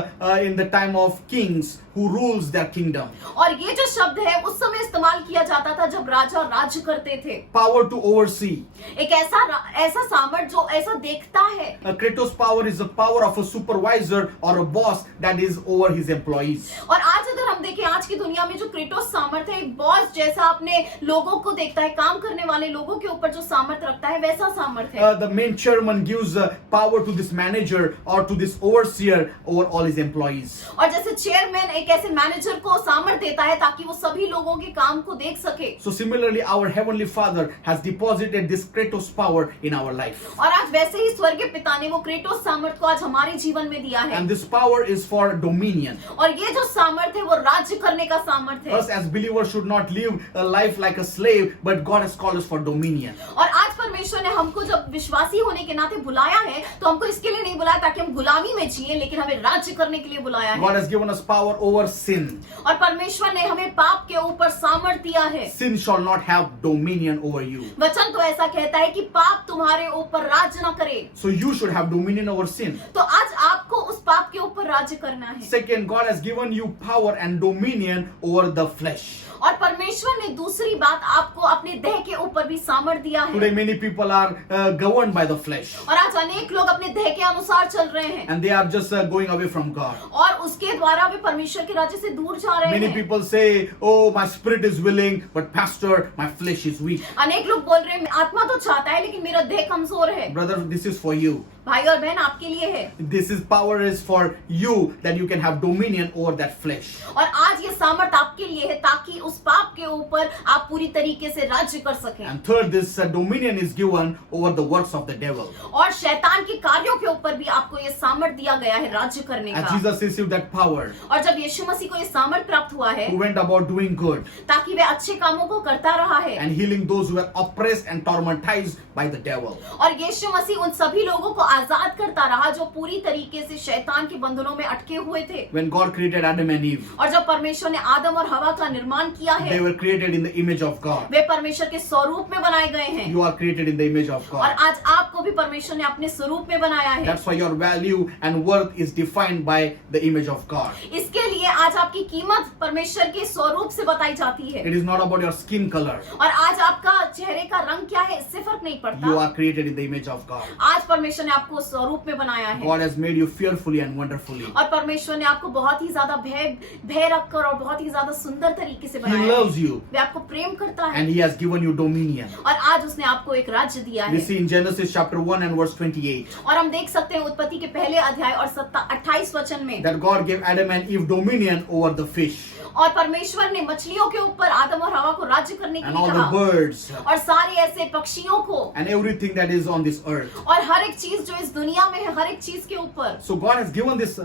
in the time of kings who rules their kingdom. और ये जो शब्द है उस समय इस्तेमाल किया जाता था जब राजा राज्य करते थे। Power to oversee. एक ऐसा सामर्थ जो ऐसा देखता है। Kratos power is the power of a supervisor or a boss that is over his employees. और आज अगर हम देखें आज की दुनिया में जो क्रेटोस सामर्थ है, एक बॉस जैसा अपने लोगों को देखता है, काम करने वाले लोगों के ऊपर जो सामर्थ रखता है वैसा सामर्थ है। The main chairman gives power to this manager or to this overseer over all his employees. और जैसे चेयरमैन एक ऐसे मैनेजर को सामर्थ देता है ताकि वो सभी लोगों के काम को देख सके। So similarly, our heavenly Father has deposited this Kratos power in our life. और आज वैसे ही स्वर्गीय पिता ने वो क्रेटोस सामर्थ को आज हमारे जीवन में दिया है। And this power is for dominion. और ये जो सामर्थ है वो राज्य करने का सामर्थ है। Us as believers should not live a life like a slave, but God has called us for dominion. और आज परमेश्वर ने हमको जब विश्वासी होने के नाते बुलाया है तो हमको इसके लिए नहीं बुलाया ताकि हम गुलामी में जिए, लेकिन हमें राज्य करने के लिए बुलाया God है। has given us power over sin. और परमेश्वर ने हमें पाप के ऊपर सामर्थ दिया है। Sin shall not have dominion over you. वचन तो ऐसा कहता है कि पाप तुम्हारे ऊपर राज्य न करे। So you should have dominion over sin. तो आज आपको उस पाप के ऊपर राज्य करना है। Second, God has given you power and dominion over the flesh. और परमेश्वर ने दूसरी बात आपको अपने देह के ऊपर भी सामर्थ दिया है। Today many people are governed by the flesh. और आज अनेक लोग अपने देह के अनुसार चल रहे हैं And they are just going away from God. और उसके द्वारा वे परमेश्वर के राज्य से दूर जा रहे Many हैं। people say, oh, my spirit is willing, but pastor, my flesh is weak. अनेक लोग बोल रहे हैं आत्मा तो चाहता है लेकिन मेरा देह कमजोर है। Brother, this is for you. भाई और बहन आपके लिए है। This is power is for you that you can have dominion over that flesh. और आज ये सामर्थ आपके लिए है ताकि उस पाप के ऊपर आप पूरी तरीके से राज्य कर सकें। And third, this dominion is given over the works of the devil. और शैतान के कार्यों के ऊपर भी आपको ये सामर्थ दिया गया है राज्य करने And का। Jesus received that power, और जब यीशु मसीह को ये सामर्थ प्राप्त हुआ है who went about doing good ताकि वे अच्छे कामों को करता रहा है and healing those who were oppressed and traumatized by the devil. और यीशु मसीह उन सभी लोगों को आजाद करता रहा जो पूरी तरीके से शैतान के बंधनों में अटके हुए थे। When God created Adam and Eve, और जब परमेश्वर ने आदम और हवा का निर्माण किया है they were created in the image of God. वे परमेश्वर के स्वरूप में बनाए गए हैं। You are created in the image of और God. आज आपको भी परमेश्वर ने अपने स्वरूप में बनाया है। That's why your value and worth is defined by the image of God. इसके लिए आज आपकी कीमत परमेश्वर के स्वरूप से बताई जाती है। It is not about your skin color. और आज आपका चेहरे का रंग क्या है इससे फर्क नहीं पड़ता। You are created in the image of God. आज परमेश्वर ने आपको स्वरूप में बनाया है। God has made you fearfully and wonderfully. और परमेश्वर ने आपको बहुत ही ज्यादा भय रखकर और बहुत ही ज्यादा सुंदर तरीके से He बनाया loves है। you वे आपको प्रेम करता है and He has given you dominion. और आज उसने आपको एक राज्य दिया We है। see in Genesis chapter 1 and verse 28 और हम देख सकते हैं उत्पत्ति के पहले अध्याय और 28 वचन में that God gave Adam and Eve dominion over the fish और परमेश्वर ने मछलियों के ऊपर आदम और हवा को राज्य करने के and लिए all the कहा birds और सारे ऐसे पक्षियों को and everything that is on this earth. और हर एक चीज जो इस दुनिया में है हर एक चीज के ऊपर। So God has given this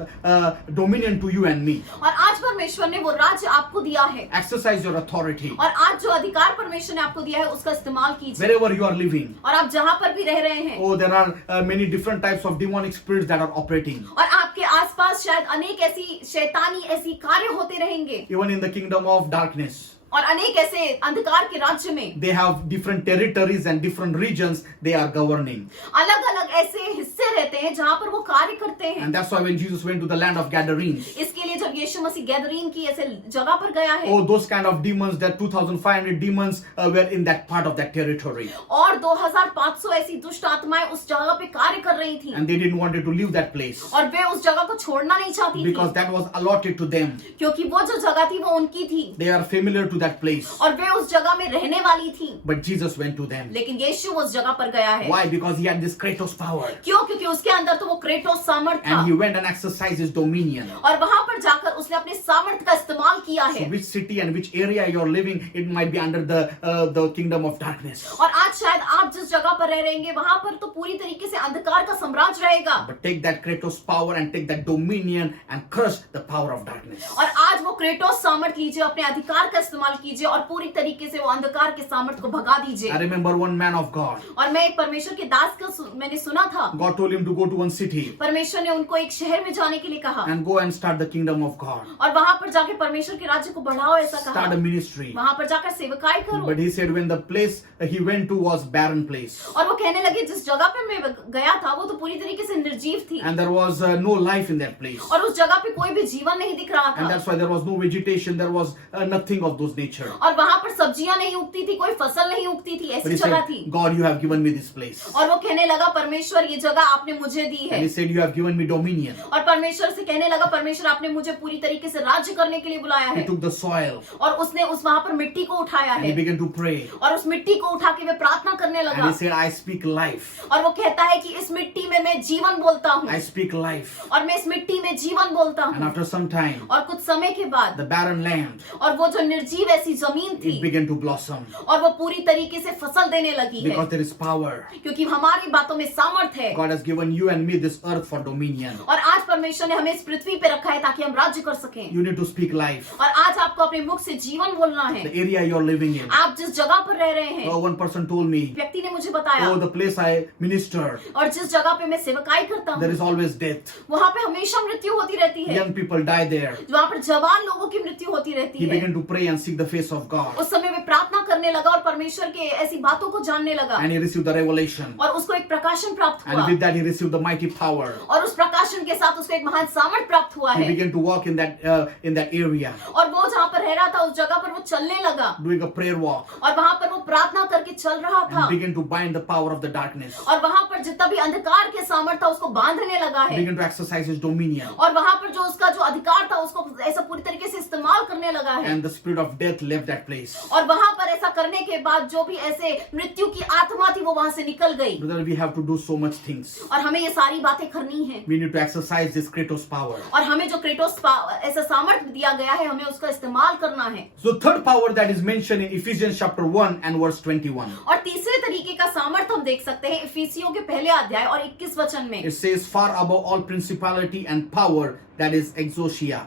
dominion to you and me. और आज परमेश्वर ने वो राज्य आपको दिया है Exercise your authority और आज जो अधिकार परमेश्वर ने आपको दिया है उसका इस्तेमाल कीजिए। wherever you are living. और आप जहाँ पर भी रह रहे हैं Oh, there are many different types of demonic spirits that are operating. और आपके आसपास शायद अनेक ऐसी शैतानी ऐसी कार्य होते रहेंगे Even in the kingdom of darkness, और अनेक ऐसे अंधकार के राज्य में they have different territories and different regions they are governing. अलग अलग ऐसे हिस्से रहते हैं जहाँ पर वो कार्य करते हैं। And that's why when Jesus went to the land of Gadarenes, इसके लिए जब यीशु मसीह गैदरीन की ऐसे जगह पर गया है oh, those kind of demons, that 2,500 demons were in that part of that territory. और 2500 ऐसी दुष्ट आत्माएं उस जगह पे कार्य कर रही थी And they didn't want to leave that place और वे उस जगह को छोड़ना नहीं चाहती because थी that was allotted to them. क्योंकि वो जो जगह थी वो उनकी थी They are familiar to that place. और वे उस जगह में रहने वाली थी। But Jesus went to them. लेकिन यीशु उस जगह पर गया है। Why? Because he had this Kratos power. क्यों? क्योंकि उसके अंदर तो वो क्रेटोस सामर्थ था And he went and exercised his dominion. और वहां पर जाकर उसने अपने सामर्थ का इस्तेमाल किया So है। which city and which area you're living, it might be under the kingdom of darkness. और आज शायद आप जिस जगह पर रह रहेंगे वहां पर तो पूरी तरीके से अंधकार का साम्राज्य रहेगा। But take that Kratos power and take that dominion and crush the power of darkness. और आज वो क्रेटोस सामर्थ लीजिए, अपने अधिकार का इस्तेमाल कीजिए और पूरी तरीके से वो अंधकार के सामर्थ को भगा दीजिए। I remember one man of God. और मैं एक परमेश्वर के दास का मैंने सुना था, God told him to go to one city परमेश्वर ने उनको एक शहर में जाने के लिए कहा and go and start the kingdom of God. और वहां पर जाके परमेश्वर के राज्य को बढ़ाओ, ऐसा कहा। Start a ministry. वहां पर जाकर सेवकाई करो। But he said when the place he went to was barren place. और वो कहने लगे जिस जगह पे मैं गया था वो तो पूरी तरीके से निर्जीव थी And there was no life in that place. और उस जगह पे कोई भी जीवन नहीं दिख रहा And था that's why there was no vegetation, there was nothing of those nature. और वहां पर सब्जियां नहीं उगती थी, कोई फसल नहीं उगती थी, But ऐसी he जगह said, थी। God, you have given me this place. और वो कहने लगा परमेश्वर ये जगह आपने मुझे दी है। And he said, you have given me dominion. और परमेश्वर से कहने लगा परमेश्वर आपने मुझे पूरी तरीके से राज्य करने के लिए बुलाया He है। took the soil और उसने उस वहां पर मिट्टी को उठाया and he है began to pray. और उस मिट्टी को उठा के वे प्रार्थना करने And लगा he said, I speak life. और वो कहता है कि इस मिट्टी में मैं जीवन बोलता हूँ I speak life. और मैं इस मिट्टी में जीवन बोलता And हूँ। after some time, और कुछ समय के बाद the barren land, और वो जो निर्जीव ऐसी जमीन it थी began to blossom. और वो पूरी तरीके से फसल देने लगी है, Because there is power. क्योंकि हमारी बातों में सामर्थ है। God has given you and me this earth for dominion. और आज परमेश्वर ने हमें इस पृथ्वी पे रखा है ताकि हम राज्य कर सकें। You need to speak life. और आज आपको अपने मुख से जीवन बोलना है। The area you're living in. आप जिस जगह पर रह रहे हैं, One person told me, व्यक्ति ने मुझे बताया, oh, the place I minister, और जिस जगह पे मैं सेवकाई करता there हूँ is always death. वहाँ पे हमेशा मृत्यु होती रहती है। Young people die there. वहाँ पर जवान लोगों की मृत्यु होती रहती He है। began to pray and seek the face of God. उस समय वे प्रार्थना करने लगा और परमेश्वर के ऐसी बातों को जानने लगा And he received the revelation. और उसको एक प्रकाशन प्राप्त हुआ And with that he received the mighty power. और उस प्रकाशन के साथ उसको एक महान सामर्थ प्राप्त हुआ He है began to walk in that area, और वो जहाँ पर रह रहा था उस जगह पर वो चलने लगा doing a prayer walk, और वहाँ पर वो प्रार्थना करके चल रहा था and began to bind the power of the darkness. और वहाँ पर जितना भी अंधकार के सामर्थ था उसको बांधने लगा है Began to exercise his dominion. और वहाँ पर जो उसका जो अधिकार था उसको ऐसा पूरी तरीके से इस्तेमाल करने लगा है And the spirit of death left that place. और वहाँ पर ऐसा करने के बाद जो भी ऐसे मृत्यु की आत्मा थी वो वहाँ से निकल गई। Brother, we have to do so much things. और हमें ये सारी बातें करनी है We need to exercise this Kratos power. और हमें जो क्रेटोस ऐसा सामर्थ दिया गया है हमें उसका इस्तेमाल करना है। So third power that is mentioned in Ephesians chapter 1 and verse 21. और तीसरे तरीके का सामर्थ हम देख सकते हैं इफिसियों के पहले अध्याय और 21 वचन में। It says far above all principality and power, that is exousia.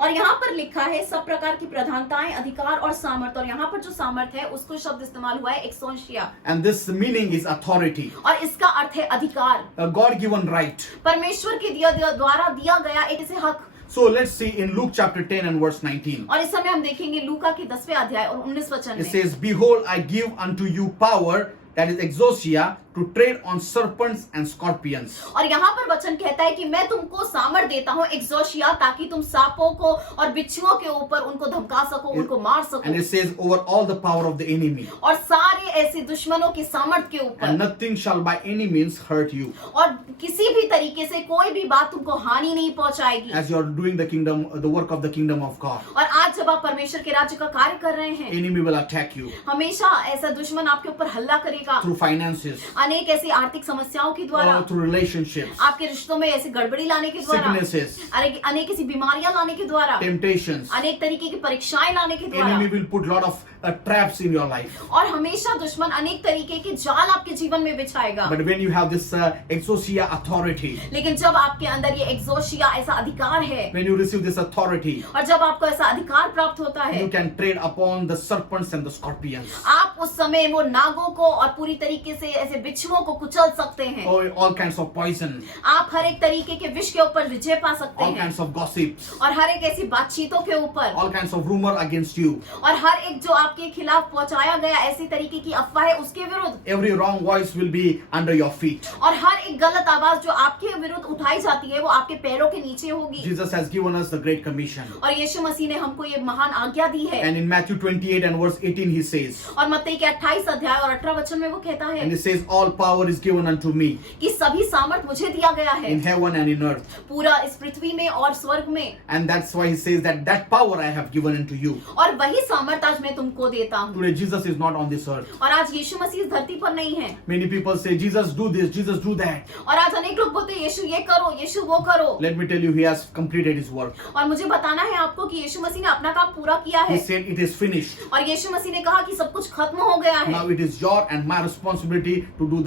और यहाँ पर लिखा है सब प्रकार की प्रधानताएं, अधिकार और सामर्थ, और यहाँ पर जो सामर्थ है उसको शब्द इस्तेमाल हुआ है एक्सोशिया And this meaning is authority. और इसका अर्थ है अधिकार, A God-given right. परमेश्वर के द्वारा दिया गया एक ऐसे हक। So let's see in Luke chapter 10 and verse 19. और इस समय हम देखेंगे लूका के 10वें अध्याय और 19 वचन It में। says, behold, I give unto you power, that is exousia, to tread on serpents and scorpions. और यहाँ पर वचन कहता है कि मैं तुमको सामर्थ देता हूँ एक्सोशिया, ताकि तुम सांपों को और बिच्छुओं के ऊपर उनको धमका सको, उनको मार And सको, it says, over all the power of the enemy. और सारे ऐसे दुश्मनों की सामर्थ के And ऊपर, nothing shall by any means hurt you. और किसी भी तरीके से कोई भी बात तुमको हानि नहीं पहुंचाएगी। As you are doing the work of the kingdom of God. और आज जब आप परमेश्वर के राज्य का कार्य कर रहे हैं, Enemy will attack you हमेशा ऐसा दुश्मन आपके ऊपर हल्ला करेगा, through finances, अनेक ऐसी आर्थिक समस्याओं के द्वारा, or through relationships, आपके रिश्तों में ऐसी गड़बड़ी लाने के द्वारा, sicknesses, अनेक ऐसी बीमारियां लाने के द्वारा, temptations. अनेक तरीके की परीक्षाएं लाने के द्वारा, Enemy will put lot of traps in your life. और हमेशा दुश्मन अनेक तरीके के जाल आपके जीवन में बिछाएगा। But when you have this exousia authority, लेकिन जब आपके अंदर ये एक्सोशिया ऐसा अधिकार है, when you receive this authority, और जब आपको ऐसा अधिकार प्राप्त होता है, you can tread upon the serpents and the scorpions. आप उस समय वो नागों को और पूरी तरीके से ऐसे बिच्छुओं को कुचल सकते हैं। All kinds of poison, आप हर एक तरीके के विष के ऊपर विजय पा सकते all हैं, kinds of gossips, और हर एक ऐसी बातचीतों के ऊपर, all kinds of rumor against you, और हर एक जो आपके खिलाफ पहुंचाया गया ऐसी तरीके की अफवाह है उसके विरुद्ध, every wrong voice will be under your feet. और हर एक गलत आवाज जो आपके विरुद्ध उठाई जाती है वो आपके पैरों के नीचे होगी। Jesus has given us the great commission. और यीशु मसीह ने हमको ये महान आज्ञा दी है। And in Matthew 28 and verse 18 he says, और मत्ती के 28 अध्याय और 18 वचन में वो कहता है and he says, all power is given unto me कि सभी सामर्थ मुझे दिया गया है, in heaven and in earth. पूरा इस पृथ्वी में और स्वर्ग में, And that's why he says that power I have given unto you. और वही सामर्थ आज मैं तुमको देता हूँ। Today Jesus is not on this earth. और आज यीशु मसीह इस धरती पर नहीं है। Many people say, Jesus do this, Jesus do that. that. और आज अनेक लोग बोलते हैं यीशु ये करो, यीशु वो करो। Let me tell you, he has completed his work. और मुझे बताना है आपको कि यीशु मसीह ने अपना काम पूरा किया He है said it is finished. और यीशु मसीह ने कहा कि सब कुछ खत्म हो गया है। Now it is your and my responsibility to do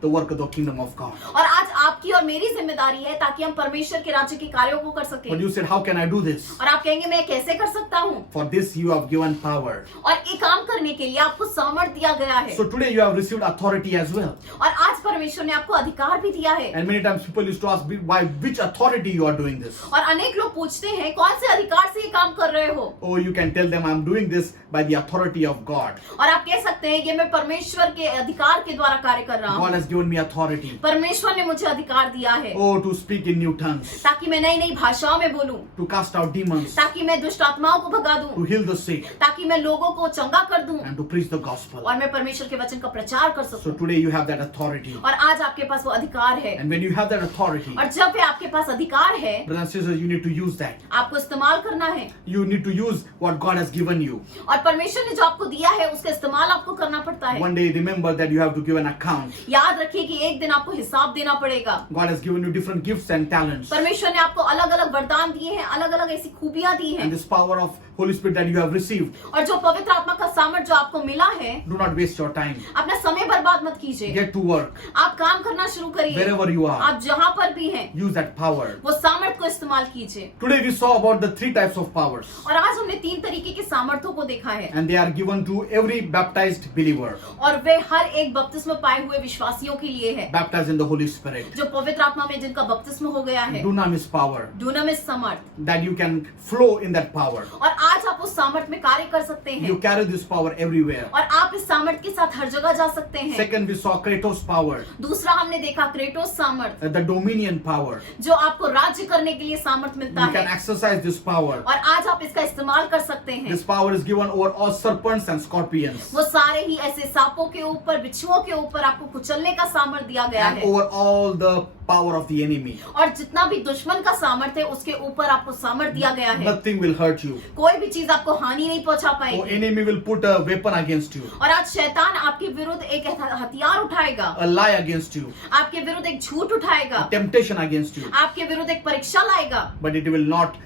the work of the kingdom of God. और आज आपकी और मेरी जिम्मेदारी है ताकि हम परमेश्वर के राज्य के कार्यों को कर But सकें। you said, how can I do this? और आप कहेंगे मैं कैसे कर सकता हूँ? For this you have given power. और ये काम करने के लिए आपको सामर्थ दिया गया है। So today you have received authority as well. और आज परमेश्वर ने आपको अधिकार भी दिया है। And many times people used to ask, by which authority you are doing this? और अनेक लोग पूछते हैं कौन से अधिकार से ये काम कर रहे हो? Oh, you can tell them, I'm doing this by the authority of God. और आप कह सकते हैं ये मैं परमेश्वर के अधिकार के द्वारा कार्य कर रहा God हूँ। has given me authority. परमेश्वर ने मुझे अधिकार दिया है Oh, to speak in new tongues, ताकि मैं नई नई भाषाओं में बोलूं, to cast out demons, ताकि मैं दुष्ट आत्माओं को भगा to दूं, heal the sick, ताकि मैं लोगों को चंगा कर दूं and to preach the gospel. और मैं परमेश्वर के वचन का प्रचार कर So सकूं। today you have that authority. और आज आपके पास वो अधिकार है। And when you have that authority, और जब भी आपके पास अधिकार है brothers and sisters, you need to use that. आपको इस्तेमाल करना है। You need to use what God has given you. और परमेश्वर ने जो आपको दिया है उसका इस्तेमाल आपको करना पड़ता है। One day remember that you have to give an account. याद रखिए कि एक दिन आपको हिसाब देना पड़ेगा। God has given you different gifts and talents. परमेश्वर ने आपको अलग अलग वरदान दिए हैं, अलग अलग ऐसी खूबियां दी And हैं। this power of Holy Spirit that you have received, और जो पवित्र आत्मा का सामर्थ जो आपको मिला है, do not waste your time. अपना समय बर्बाद मत कीजिए। Get to work. आप काम करना शुरू करिए। Wherever you are, आप जहाँ पर भी हैं, use that power. वो सामर्थ को इस्तेमाल कीजिए। Today we saw about the 3 types of powers. और आज हमने 3 तरीके के सामर्थ्यों को देखा है And they are given to every baptized believer, और वे हर एक बपतिस्म पाए हुए विश्वासियों के लिए है, baptized in the Holy Spirit. जो पवित्र आत्मा में जिनका बपतिस्म हो गया है। Dunamis power, दुनामिस सामर्थ, that you can flow in that power. और आज आप उस सामर्थ में कार्य कर सकते हैं You carry this power everywhere. और आप इस सामर्थ के साथ हर जगह जा सकते हैं। Second, we saw Kratos power, दूसरा हमने देखा क्रेटोस सामर्थ, the dominion power. जो आपको राज्य करने के लिए सामर्थ मिलता You can है exercise this power. और आज आप इसका इस्तेमाल कर सकते हैं। This power is given over all serpents and scorpions, वो सारे ही ऐसे सांपों के ऊपर, बिच्छुओं के ऊपर आपको कुचलने का सामर्थ दिया गया and है over all the power of the enemy. और जितना भी दुश्मन का सामर्थ है उसके ऊपर आपको सामर्थ दिया गया है। Nothing will hurt you. कोई भी चीज आपको हानि नहीं पहुंचा Oh, पाएगी। enemy will put a weapon against you, और आज शैतान आपके विरुद्ध एक हथियार उठाएगा, a lie against you, आपके विरुद्ध एक झूठ उठाएगा, a temptation against you, आपके विरुद्ध एक परीक्षा लाएगा, but it will not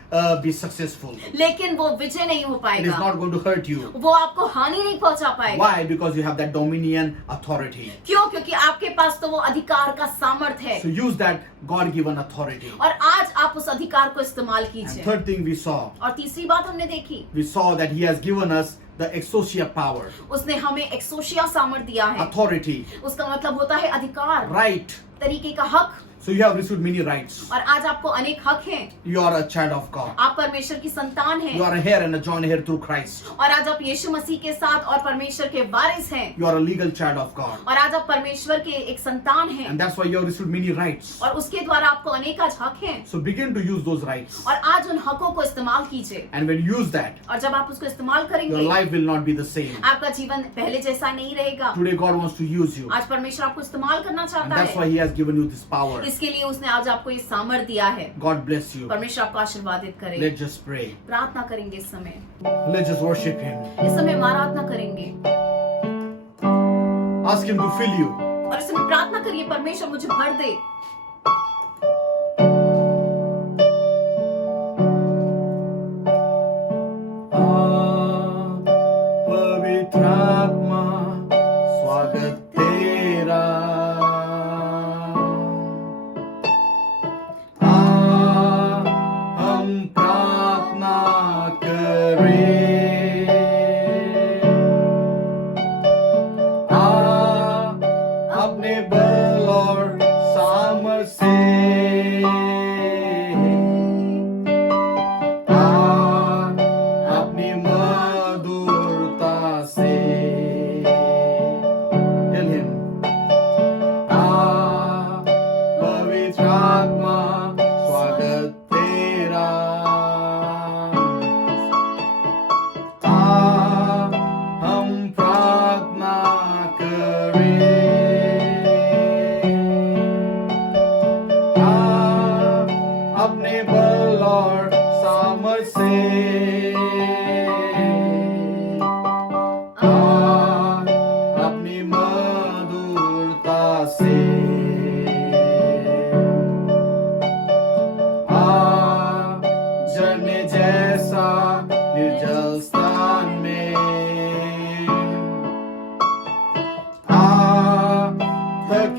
be successful. लेकिन वो विजय नहीं हो It is पाएगा, not going to hurt you. वो आपको हानि नहीं पहुंचा पाएगा। Why? Because you have that dominion authority. क्यों? क्योंकि आपके पास तो वो अधिकार का सामर्थ है So use that God-given authority. और आज आप उस अधिकार को इस्तेमाल And कीजिए। third thing we saw, और तीसरी बात हमने देखी, we saw that He has given us the exousia power, उसने हमें एक्सोशिया सामर्थ दिया है। authority, उसका मतलब होता है अधिकार, right. तरीके का हक। So you have received many rights. और आज आपको अनेक हक हैं। You are a child of God. आप परमेश्वर की संतान हैं You are a heir and a joint heir through Christ. और आज आप यीशु मसीह के साथ और परमेश्वर के वारिस हैं You are a legal child of God. और आज आप परमेश्वर के एक संतान हैं And that's why you have received many rights. और उसके द्वारा आपको अनेक आज हक हैं So begin to use those rights. और आज उन हकों को इस्तेमाल कीजिए। And when you use that, और जब आप उसको इस्तेमाल your करेंगे life will not be the same. आपका जीवन पहले जैसा नहीं रहेगा। Today God wants to use you. आज परमेश्वर आपको इस्तेमाल करना And चाहता that's why है, He has given you this power. इसके लिए उसने आज आपको ये सामर्थ दिया है। God bless you. परमेश्वर आपको आशीर्वादित करे। Let's just pray. प्रार्थना करेंगे इस समय, Let's just worship Him. इस समय हम आराधना करेंगे Ask Him to fill you. और इस समय प्रार्थना करिए परमेश्वर मुझे भर दे। पवित्र आत्मा स्वागत तेरा हम प्रार्थना करें अपने बल और सामर्थ से अपनी मधुरता से Tell him. पवित्र आत्मा स्वागत तेरा हम प्रार्थना करें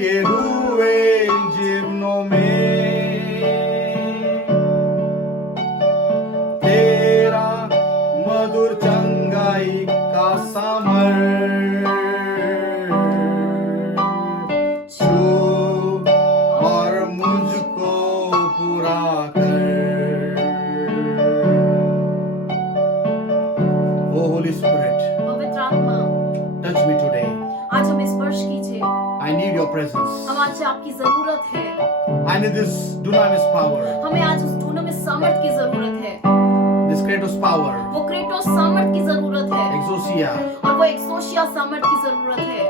के हुए जीवनों में तेरा मधुर चंगाई का समर छू और मुझको पूरा कर। ओ होली स्पिरिट, पवित्र आत्मा, टच मी टुडे। आज हमें स्पर्श कीजिए। I need your presence. हम आज आपकी जरूरत है। I need this dunamis power, हमें आज उस दुनामिस सामर्थ की जरूरत है। this kratos power, वो क्रेटोस सामर्थ की जरूरत है exousia. और वो एक्सोशिया सामर्थ की जरूरत है।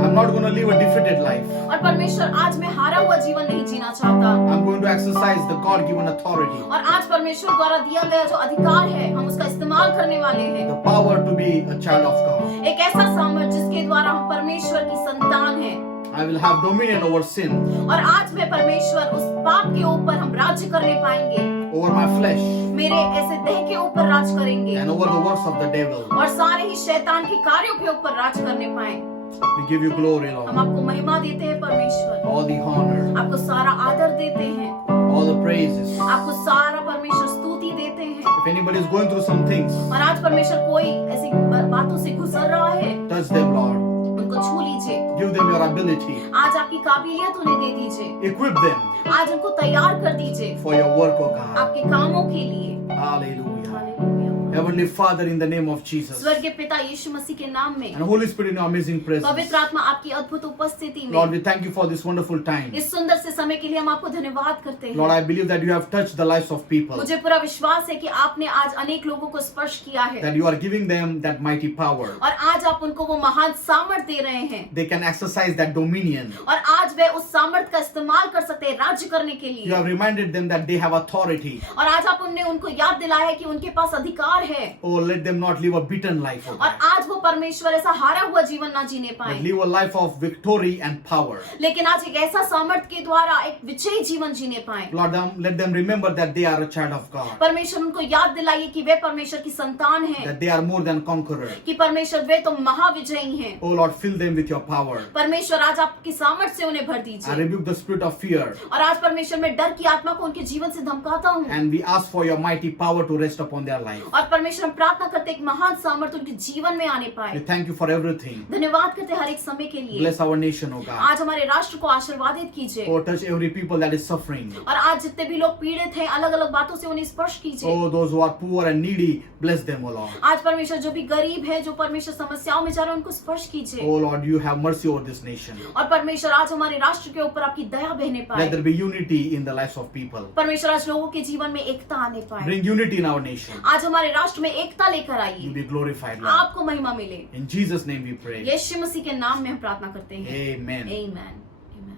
I'm not going to live a defeated life. और परमेश्वर, आज मैं हारा हुआ जीवन नहीं जीना चाहता। I'm going to exercise the God-given authority, और आज परमेश्वर द्वारा दिया गया जो अधिकार है, हम उसका इस्तेमाल करने वाले हैं। the power to be a child of God. एक ऐसा सामर्थ जिसके द्वारा हम परमेश्वर की संतान हैं। I will have dominion over sin, और आज मैं परमेश्वर उस पाप के ऊपर हम राज्य करने पाएंगे। over my flesh, मेरे ऐसे देह के ऊपर राज करेंगे and over the works of the devil. और सारे ही शैतान के कार्यों के ऊपर राज करने पाए। We give you glory, हम Lord. आपको महिमा देते हैं परमेश्वर, All the honor, आपको सारा आदर देते हैं, all the praises. आपको सारा परमेश्वर स्तुति देते हैं। If anybody is going through some things, और आज परमेश्वर कोई ऐसी बातों से गुजर रहा है, touch them, Lord. उनको छू लीजिए। Give them your ability. आज आपकी काबिलियत उन्हें दे दीजिए। Equip them आज उनको तैयार कर दीजिए for your work, O God. आपके कामों के लिए। Hallelujah. Hallelujah. Heavenly Father, in the name of Jesus, स्वर्गीय पिता यीशु मसीह के नाम में, and Holy Spirit in your amazing presence, पवित्र आत्मा आपकी अद्भुत उपस्थिति में, Lord, we thank you for this wonderful time. इस सुंदर से समय के लिए हम आपको धन्यवाद करते हैं। Lord, I believe that you have touched the lives of people, मुझे पूरा विश्वास है कि आपने आज अनेक लोगों को स्पर्श किया है that you are giving them that mighty power. और आज आप उनको वो महान सामर्थ दे रहे हैं They can exercise that dominion. और आज वे उस सामर्थ का इस्तेमाल कर सकते हैं राज्य करने के You लिए। have reminded them that they have authority. और आज आप उनको याद दिलाया है कि उनके पास अधिकार है Oh, let them not live a beaten life, oh और God, आज वो परमेश्वर ऐसा हारा हुआ जीवन ना जीने but पाए, live a life of victory and power. लेकिन आज एक ऐसा सामर्थ के द्वारा एक विजयी जीवन जीने पाए। Lord, let them remember that they are a child of God, परमेश्वर उनको याद दिलाइए कि वे परमेश्वर की संतान हैं, that they are more than conquerors. कि परमेश्वर वे तो महाविजयी हैं। Oh Lord, fill them with your power. परमेश्वर आज आपकी सामर्थ से उन्हें भर I दीजिए rebuke the spirit of fear, और आज परमेश्वर मैं डर की आत्मा को उनके जीवन से धमकाता हूँ and we ask for your mighty power to rest upon their life. और परमेश्वर हम प्रार्थना करते हैं एक महान सामर्थ उनके जीवन में आने We पाए। thank you for everything. धन्यवाद करते हैं हर एक समय के लिए। Bless our nation, oh God. आज हमारे राष्ट्र को आशीर्वादित कीजिए Oh, touch every people that is suffering. और आज जितने भी लोग पीड़ित हैं अलग अलग बातों से उन्हें स्पर्श कीजिए। Oh, those who are poor and needy, bless them, oh Lord. आज परमेश्वर जो भी गरीब है, जो परमेश्वर समस्याओं में जा रहे हैं, उनको स्पर्श कीजिए Oh Lord, you have mercy over this nation. और परमेश्वर आज हमारे राष्ट्र के ऊपर आपकी दया बहने Let पाए। there be unity in the lives of people. परमेश्वर आज लोगों के जीवन में एकता आने पाए। Bring unity in our nation. आज हमारे राष्ट्र में एकता लेकर You आइए, be glorified, Lord. आपको महिमा मिले। In Jesus' name we pray. यीशु मसीह के नाम में हम प्रार्थना करते हैं। Amen. आमीन। आमीन।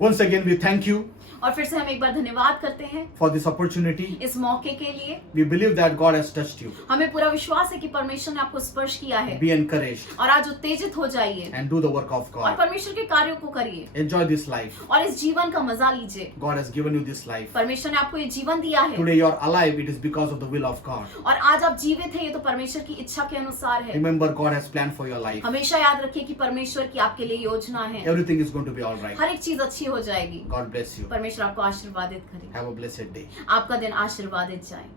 Once again, we thank you और फिर से हम एक बार धन्यवाद करते हैं for this opportunity. इस मौके के लिए। We believe that God has touched you. हमें पूरा विश्वास है कि परमेश्वर ने आपको स्पर्श किया है Be encouraged और आज उत्तेजित हो जाइए and do the work of और God. परमेश्वर के कार्यों को करिए Enjoy this life. और इस जीवन का मजा लीजिए। God has given you this life. परमेश्वर ने आपको ये जीवन दिया है Today you are alive, it is because of the will of God. और आज आप जीवित हैं, ये तो परमेश्वर की इच्छा के अनुसार है। Remember, God has planned for your life. हमेशा याद रखिए कि परमेश्वर की आपके लिए योजना है। Everything is going to be all right. हर एक चीज अच्छी हो जाएगी। God bless you. परमेश्वर आपको आशीर्वादित करे। Have a blessed day. आपका दिन आशीर्वादित जाए।